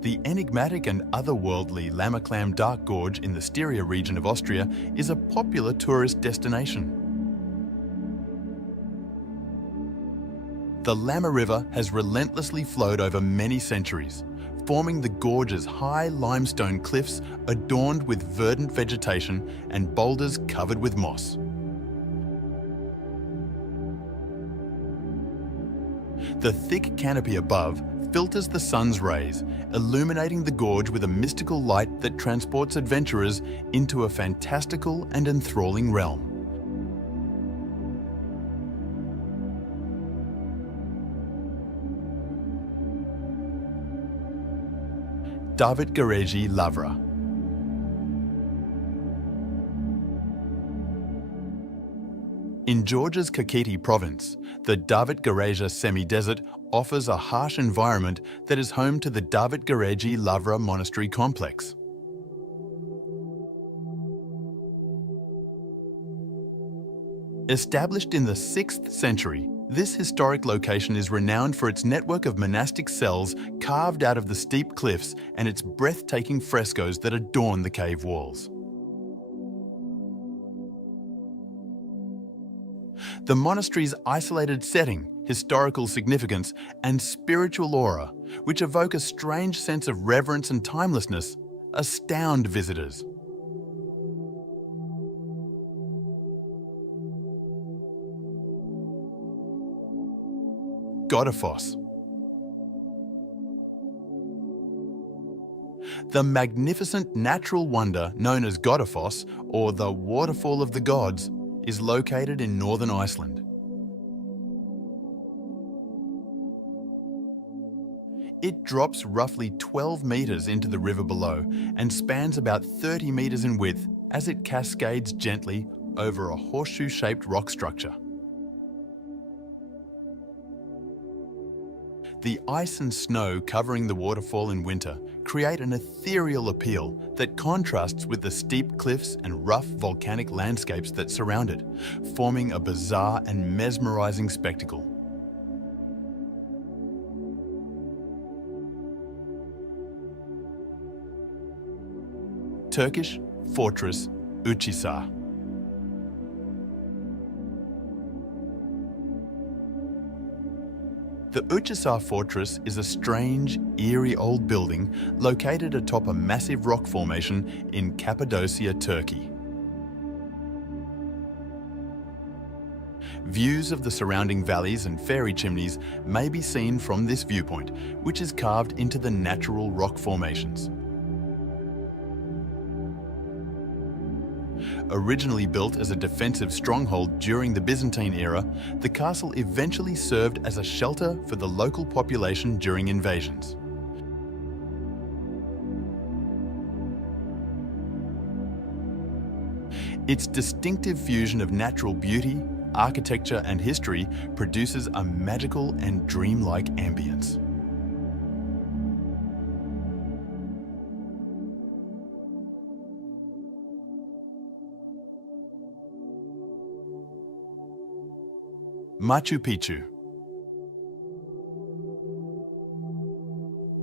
The enigmatic and otherworldly Lamaclam Dark Gorge in the Styria region of Austria is a popular tourist destination. The Lama River has relentlessly flowed over many centuries, forming the gorge's high limestone cliffs adorned with verdant vegetation and boulders covered with moss. The thick canopy above filters the sun's rays, illuminating the gorge with a mystical light that transports adventurers into a fantastical and enthralling realm. David Garegi Lavra. In Georgia's Kakheti province, the David Gareja semi-desert offers a harsh environment that is home to the David Garegi Lavra Monastery complex. Established in the 6th century, this historic location is renowned for its network of monastic cells carved out of the steep cliffs and its breathtaking frescoes that adorn the cave walls. The monastery's isolated setting, historical significance, and spiritual aura, which evoke a strange sense of reverence and timelessness, astound visitors. Godafoss. The magnificent natural wonder known as Godafoss, or the Waterfall of the Gods, is located in northern Iceland. It drops roughly 12 metres into the river below and spans about 30 metres in width as it cascades gently over a horseshoe-shaped rock structure. The ice and snow covering the waterfall in winter create an ethereal appeal that contrasts with the steep cliffs and rough volcanic landscapes that surround it, forming a bizarre and mesmerizing spectacle. Turkish fortress Uchisar. The Uchisar fortress is a strange, eerie old building located atop a massive rock formation in Cappadocia, Turkey. Views of the surrounding valleys and fairy chimneys may be seen from this viewpoint, which is carved into the natural rock formations. Originally built as a defensive stronghold during the Byzantine era, the castle eventually served as a shelter for the local population during invasions. Its distinctive fusion of natural beauty, architecture and history produces a magical and dreamlike ambience. Machu Picchu.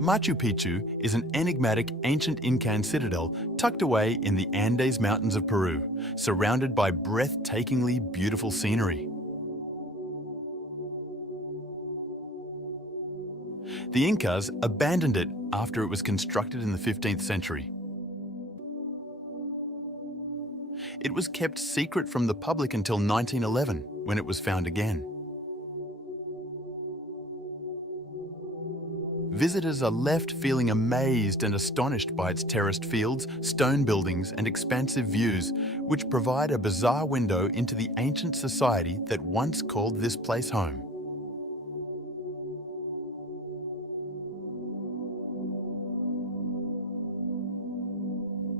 Machu Picchu is an enigmatic ancient Incan citadel tucked away in the Andes Mountains of Peru, surrounded by breathtakingly beautiful scenery. The Incas abandoned it after it was constructed in the 15th century. It was kept secret from the public until 1911, when it was found again. Visitors are left feeling amazed and astonished by its terraced fields, stone buildings, and expansive views, which provide a bizarre window into the ancient society that once called this place home.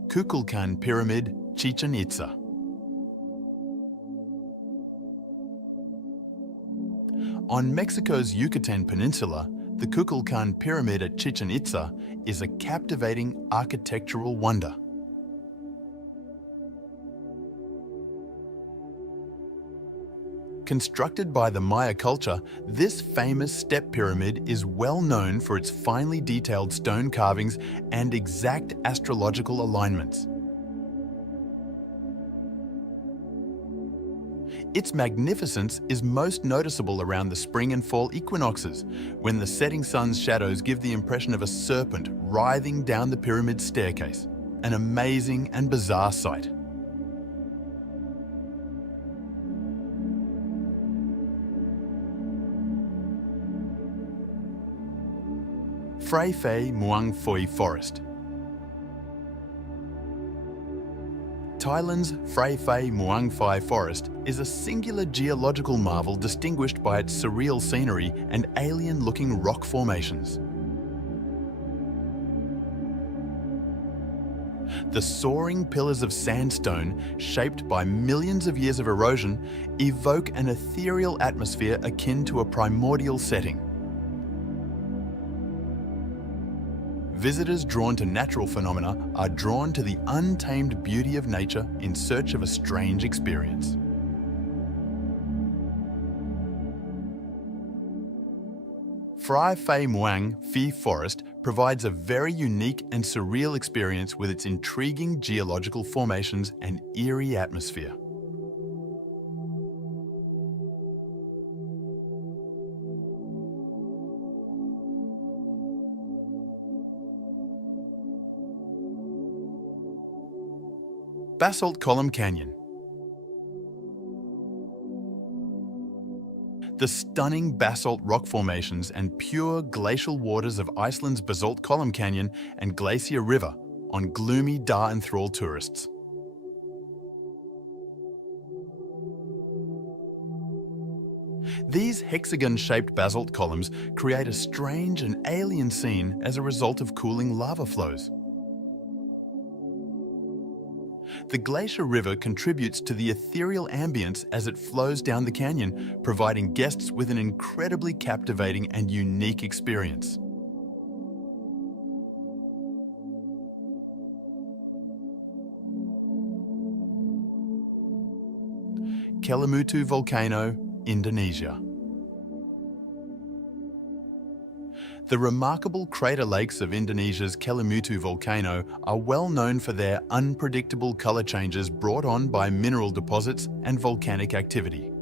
Kukulkan Pyramid, Chichen Itza. On Mexico's Yucatan Peninsula, the Kukulkan Pyramid at Chichen Itza is a captivating architectural wonder. Constructed by the Maya culture, this famous step pyramid is well known for its finely detailed stone carvings and exact astrological alignments. Its magnificence is most noticeable around the spring and fall equinoxes, when the setting sun's shadows give the impression of a serpent writhing down the pyramid's staircase, an amazing and bizarre sight. Phray Phay Muang Phoi Forest. Thailand's Phray Phay Muang Phai Forest is a singular geological marvel distinguished by its surreal scenery and alien-looking rock formations. The soaring pillars of sandstone, shaped by millions of years of erosion, evoke an ethereal atmosphere akin to a primordial setting. Visitors drawn to natural phenomena are drawn to the untamed beauty of nature in search of a strange experience. Phray Phay Muang Phi Forest provides a very unique and surreal experience with its intriguing geological formations and eerie atmosphere. Basalt Column Canyon. The stunning basalt rock formations and pure glacial waters of Iceland's Basalt Column Canyon and Glacier River on gloomy Dar enthrall tourists. These hexagon-shaped basalt columns create a strange and alien scene as a result of cooling lava flows. The Glacier River contributes to the ethereal ambience as it flows down the canyon, providing guests with an incredibly captivating and unique experience. Kelimutu Volcano, Indonesia. The remarkable crater lakes of Indonesia's Kelimutu volcano are well known for their unpredictable color changes brought on by mineral deposits and volcanic activity.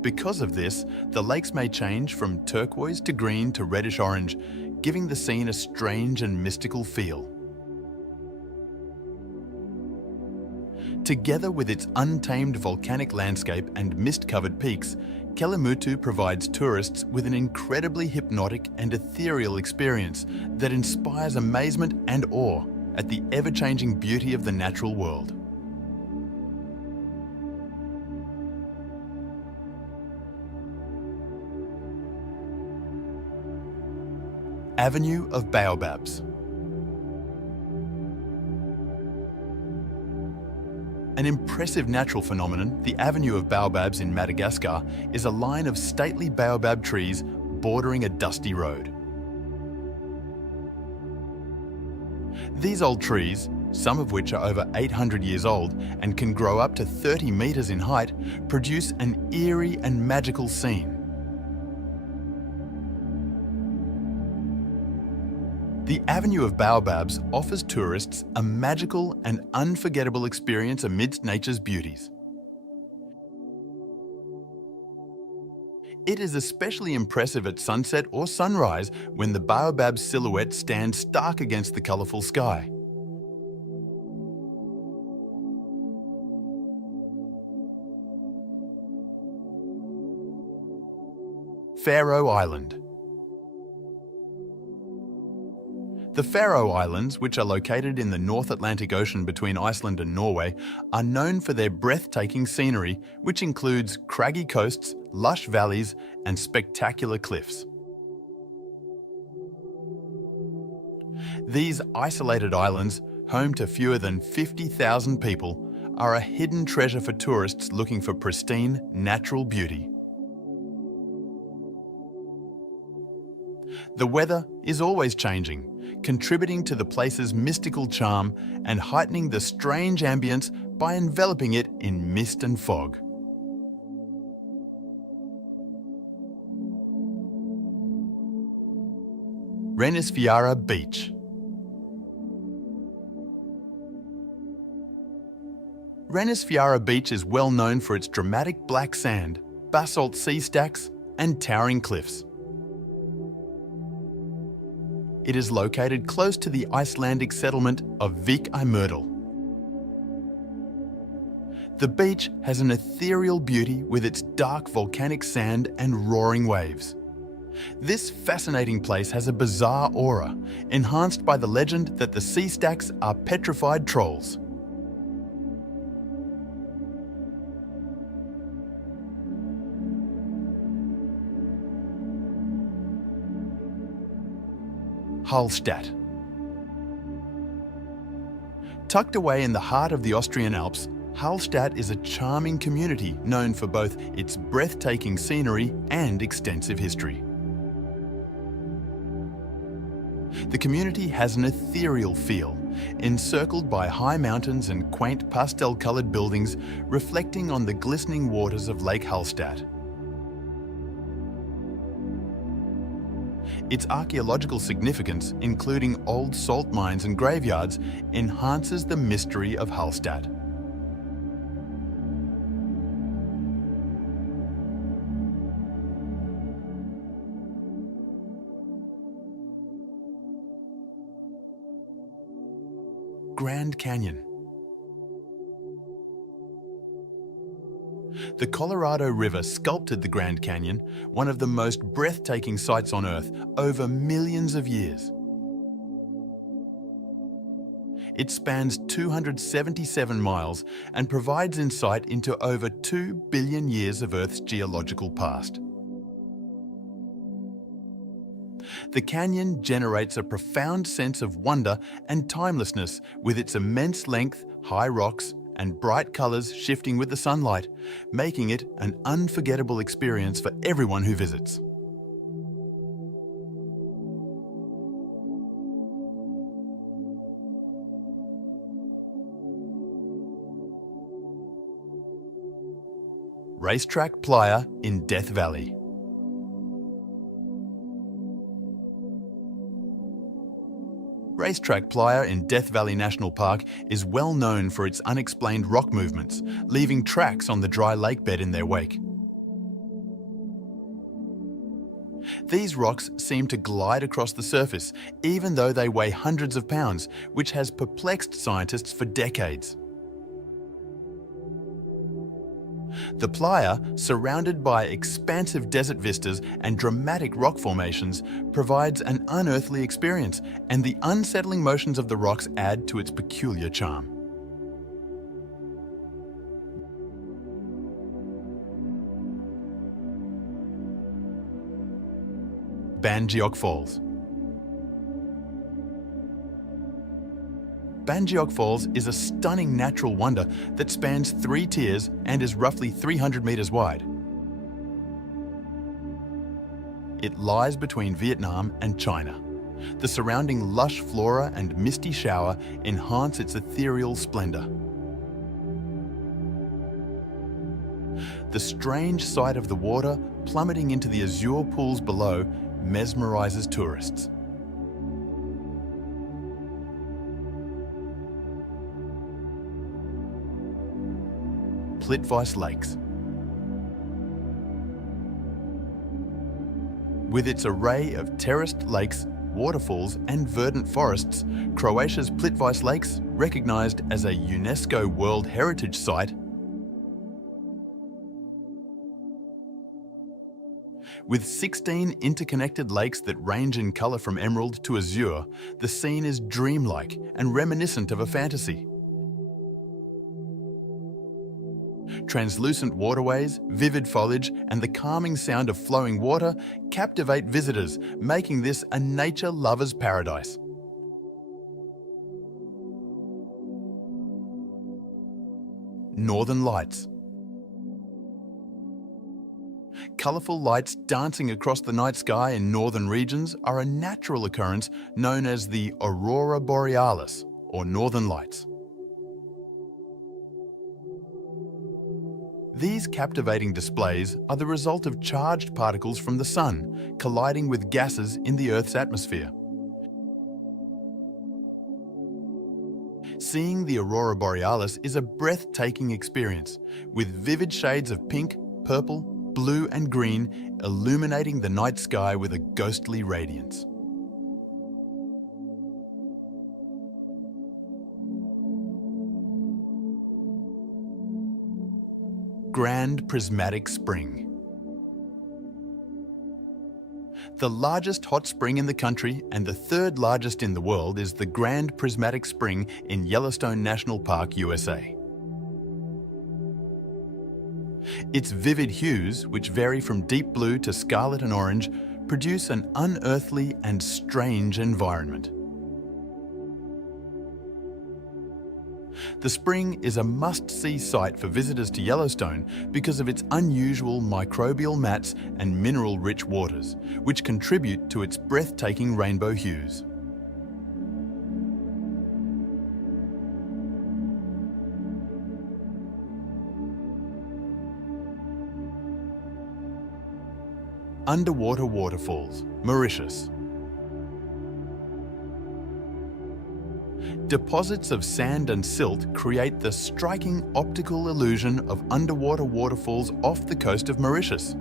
Because of this, the lakes may change from turquoise to green to reddish-orange, giving the scene a strange and mystical feel. Together with its untamed volcanic landscape and mist-covered peaks, Kelimutu provides tourists with an incredibly hypnotic and ethereal experience that inspires amazement and awe at the ever-changing beauty of the natural world. Avenue of Baobabs. An impressive natural phenomenon, the Avenue of Baobabs in Madagascar is a line of stately baobab trees bordering a dusty road. These old trees, some of which are over 800 years old and can grow up to 30 metres in height, produce an eerie and magical scene. The Avenue of Baobabs offers tourists a magical and unforgettable experience amidst nature's beauties. It is especially impressive at sunset or sunrise when the baobab's silhouette stands stark against the colourful sky. Faroe Island. The Faroe Islands, which are located in the North Atlantic Ocean between Iceland and Norway, are known for their breathtaking scenery, which includes craggy coasts, lush valleys, and spectacular cliffs. These isolated islands, home to fewer than 50,000 people, are a hidden treasure for tourists looking for pristine, natural beauty. The weather is always changing, contributing to the place's mystical charm and heightening the strange ambience by enveloping it in mist and fog. Reynisfjara Beach. Reynisfjara Beach is well known for its dramatic black sand, basalt sea stacks, and towering cliffs. It is located close to the Icelandic settlement of Vík-i-Mýrdal. The beach has an ethereal beauty with its dark volcanic sand and roaring waves. This fascinating place has a bizarre aura, enhanced by the legend that the sea stacks are petrified trolls. Hallstatt. Tucked away in the heart of the Austrian Alps, Hallstatt is a charming community known for both its breathtaking scenery and extensive history. The community has an ethereal feel, encircled by high mountains and quaint pastel-coloured buildings reflecting on the glistening waters of Lake Hallstatt. Its archaeological significance, including old salt mines and graveyards, enhances the mystery of Hallstatt. Grand Canyon. The Colorado River sculpted the Grand Canyon, one of the most breathtaking sights on Earth, over millions of years. It spans 277 miles and provides insight into over 2 billion years of Earth's geological past. The canyon generates a profound sense of wonder and timelessness with its immense length, high rocks, and bright colours shifting with the sunlight, making it an unforgettable experience for everyone who visits. Racetrack Playa in Death Valley. Racetrack Playa in Death Valley National Park is well known for its unexplained rock movements, leaving tracks on the dry lake bed in their wake. These rocks seem to glide across the surface, even though they weigh hundreds of pounds, which has perplexed scientists for decades. The playa, surrounded by expansive desert vistas and dramatic rock formations, provides an unearthly experience, and the unsettling motions of the rocks add to its peculiar charm. Bangeok Falls. Bangeok Falls is a stunning natural wonder that spans 3 tiers and is roughly 300 meters wide. It lies between Vietnam and China. The surrounding lush flora and misty shower enhance its ethereal splendor. The strange sight of the water plummeting into the azure pools below mesmerizes tourists. Plitvice Lakes. With its array of terraced lakes, waterfalls and verdant forests, Croatia's Plitvice Lakes, recognized as a UNESCO World Heritage Site, with 16 interconnected lakes that range in colour from emerald to azure, the scene is dreamlike and reminiscent of a fantasy. Translucent waterways, vivid foliage, and the calming sound of flowing water captivate visitors, making this a nature lover's paradise. Northern Lights. Colourful lights dancing across the night sky in northern regions are a natural occurrence known as the aurora borealis, or northern lights. These captivating displays are the result of charged particles from the sun colliding with gases in the Earth's atmosphere. Seeing the aurora borealis is a breathtaking experience, with vivid shades of pink, purple, blue and green illuminating the night sky with a ghostly radiance. Grand Prismatic Spring. The largest hot spring in the country and the 3rd largest in the world is the Grand Prismatic Spring in Yellowstone National Park, USA. Its vivid hues, which vary from deep blue to scarlet and orange, produce an unearthly and strange environment. The spring is a must-see sight for visitors to Yellowstone because of its unusual microbial mats and mineral-rich waters, which contribute to its breathtaking rainbow hues. Underwater waterfalls, Mauritius. Deposits of sand and silt create the striking optical illusion of underwater waterfalls off the coast of Mauritius.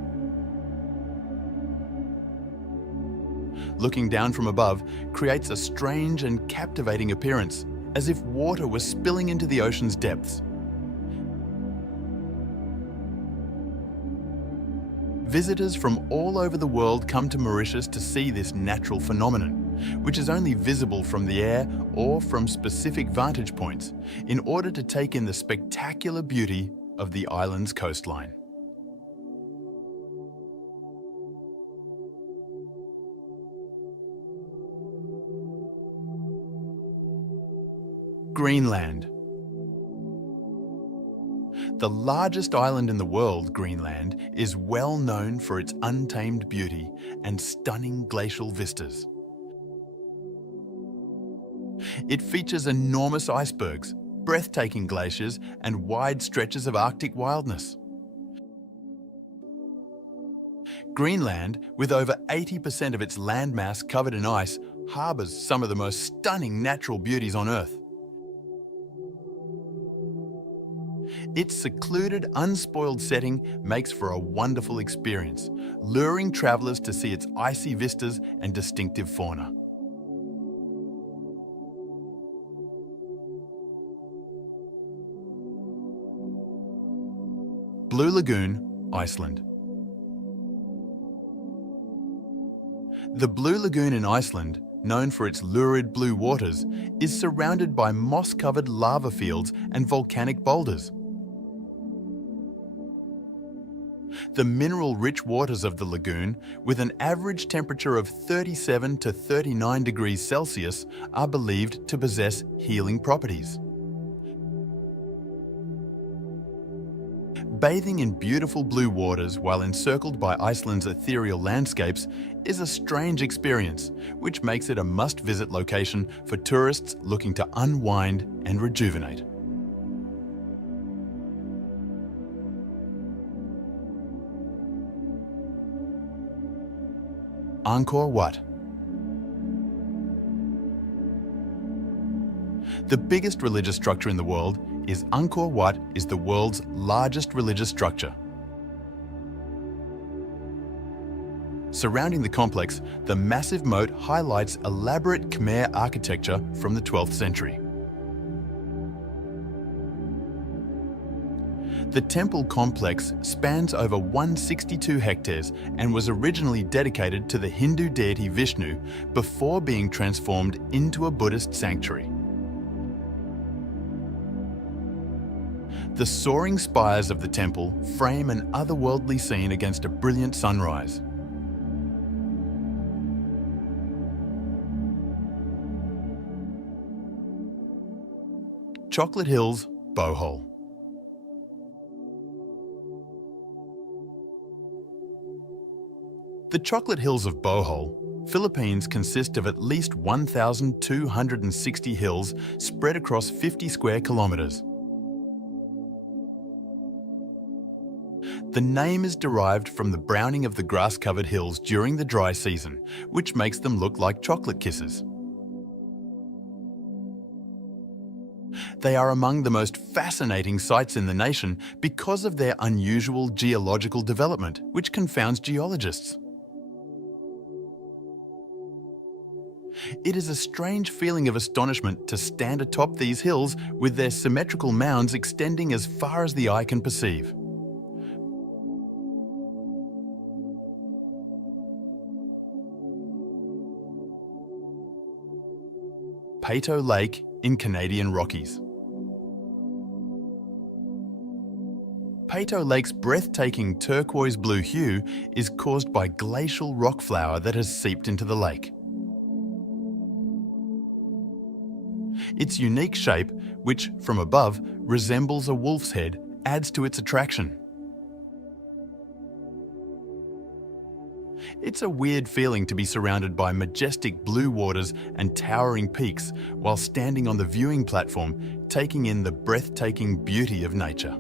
Looking down from above creates a strange and captivating appearance, as if water was spilling into the ocean's depths. Visitors from all over the world come to Mauritius to see this natural phenomenon, which is only visible from the air or from specific vantage points, in order to take in the spectacular beauty of the island's coastline. Greenland. The largest island in the world, Greenland, is well known for its untamed beauty and stunning glacial vistas. It features enormous icebergs, breathtaking glaciers, and wide stretches of Arctic wildness. Greenland, with over 80% of its landmass covered in ice, harbours some of the most stunning natural beauties on Earth. Its secluded, unspoiled setting makes for a wonderful experience, luring travellers to see its icy vistas and distinctive fauna. Blue Lagoon, Iceland. The Blue Lagoon in Iceland, known for its lurid blue waters, is surrounded by moss-covered lava fields and volcanic boulders. The mineral-rich waters of the lagoon, with an average temperature of 37 to 39 degrees Celsius, are believed to possess healing properties. Bathing in beautiful blue waters while encircled by Iceland's ethereal landscapes is a strange experience, which makes it a must-visit location for tourists looking to unwind and rejuvenate. Angkor Wat. The biggest religious structure in the world is Angkor Wat is the world's largest religious structure. Surrounding the complex, the massive moat highlights elaborate Khmer architecture from the 12th century. The temple complex spans over 162 hectares and was originally dedicated to the Hindu deity Vishnu before being transformed into a Buddhist sanctuary. The soaring spires of the temple frame an otherworldly scene against a brilliant sunrise. Chocolate Hills, Bohol. The Chocolate Hills of Bohol, Philippines consist of at least 1,260 hills spread across 50 square kilometres. The name is derived from the browning of the grass-covered hills during the dry season, which makes them look like chocolate kisses. They are among the most fascinating sites in the nation because of their unusual geological development, which confounds geologists. It is a strange feeling of astonishment to stand atop these hills with their symmetrical mounds extending as far as the eye can perceive. Peyto Lake in Canadian Rockies. Peyto Lake's breathtaking turquoise blue hue is caused by glacial rock flour that has seeped into the lake. Its unique shape, which from above resembles a wolf's head, adds to its attraction. It's a weird feeling to be surrounded by majestic blue waters and towering peaks while standing on the viewing platform, taking in the breathtaking beauty of nature.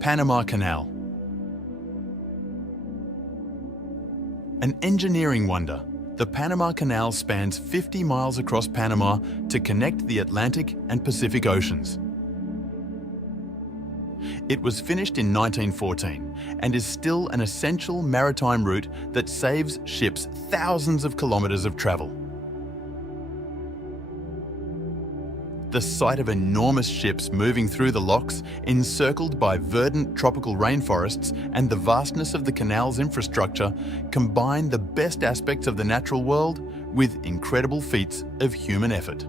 Panama Canal. An engineering wonder, the Panama Canal spans 50 miles across Panama to connect the Atlantic and Pacific Oceans. It was finished in 1914 and is still an essential maritime route that saves ships thousands of kilometres of travel. The sight of enormous ships moving through the locks, encircled by verdant tropical rainforests, and the vastness of the canal's infrastructure combine the best aspects of the natural world with incredible feats of human effort.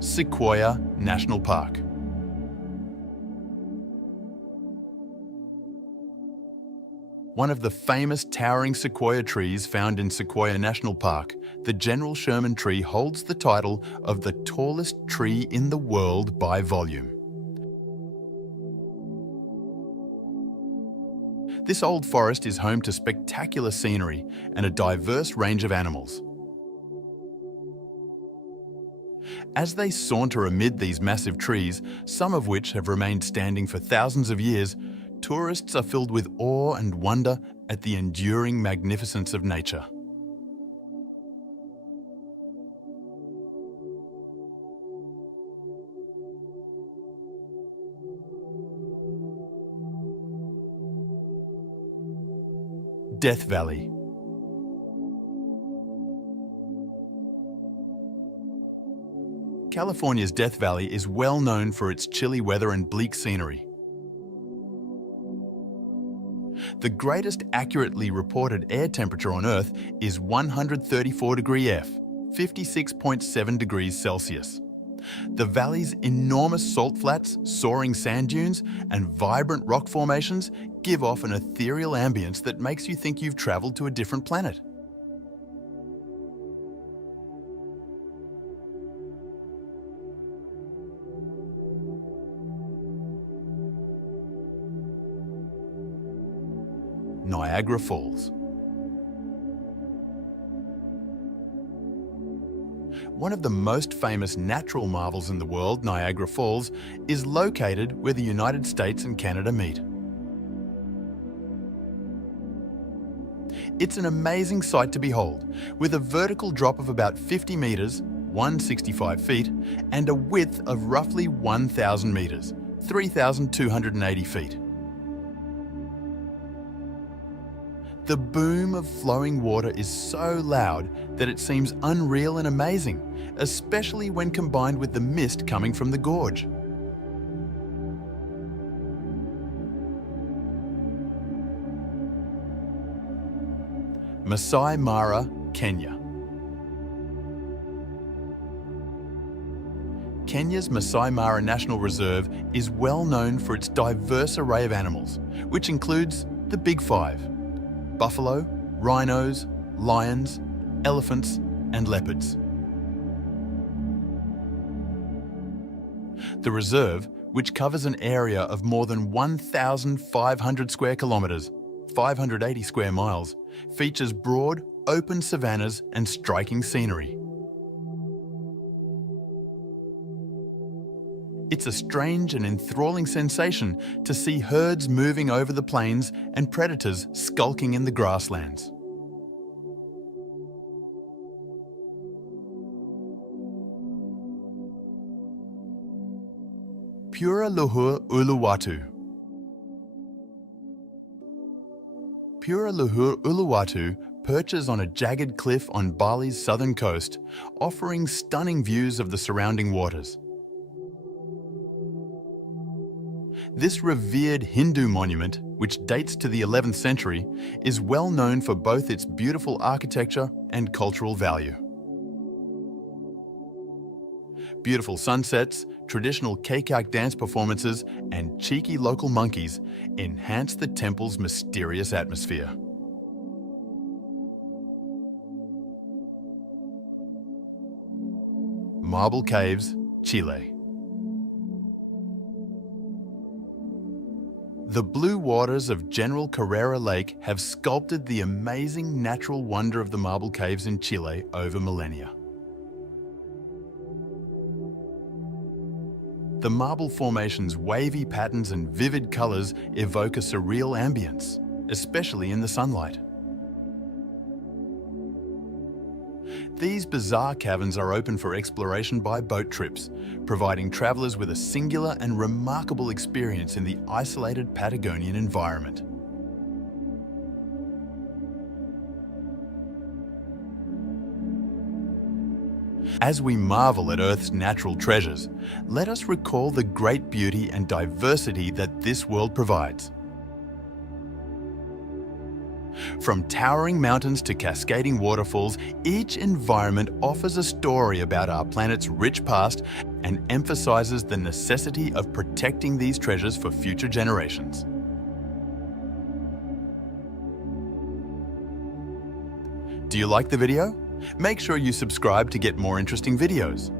Sequoia National Park. One of the famous towering sequoia trees found in Sequoia National Park, the General Sherman tree holds the title of the tallest tree in the world by volume. This old forest is home to spectacular scenery and a diverse range of animals. As they saunter amid these massive trees, some of which have remained standing for thousands of years, tourists are filled with awe and wonder at the enduring magnificence of nature. Death Valley. California's Death Valley is well known for its chilly weather and bleak scenery. The greatest accurately reported air temperature on Earth is 134 degree F, 56.7 degrees Celsius. The valley's enormous salt flats, soaring sand dunes, and vibrant rock formations give off an ethereal ambience that makes you think you've traveled to a different planet. Niagara Falls. One of the most famous natural marvels in the world, Niagara Falls, is located where the United States and Canada meet. It's an amazing sight to behold, with a vertical drop of about 50 metres, 165 feet, and a width of roughly 1,000 metres, 3,280 feet. The boom of flowing water is so loud that it seems unreal and amazing, especially when combined with the mist coming from the gorge. Masai Mara, Kenya. Kenya's Masai Mara National Reserve is well known for its diverse array of animals, which includes the Big Five: buffalo, rhinos, lions, elephants, and leopards. The reserve, which covers an area of more than 1,500 square kilometres, 580 square miles, features broad, open savannas and striking scenery. It's a strange and enthralling sensation to see herds moving over the plains and predators skulking in the grasslands. Pura Luhur Uluwatu. Pura Luhur Uluwatu perches on a jagged cliff on Bali's southern coast, offering stunning views of the surrounding waters. This revered Hindu monument, which dates to the 11th century, is well known for both its beautiful architecture and cultural value. Beautiful sunsets, traditional Kekak dance performances, and cheeky local monkeys enhance the temple's mysterious atmosphere. Marble Caves, Chile. The blue waters of General Carrera Lake have sculpted the amazing natural wonder of the marble caves in Chile over millennia. The marble formation's wavy patterns and vivid colours evoke a surreal ambience, especially in the sunlight. These bizarre caverns are open for exploration by boat trips, providing travellers with a singular and remarkable experience in the isolated Patagonian environment. As we marvel at Earth's natural treasures, let us recall the great beauty and diversity that this world provides. From towering mountains to cascading waterfalls, each environment offers a story about our planet's rich past and emphasizes the necessity of protecting these treasures for future generations. Do you like the video? Make sure you subscribe to get more interesting videos.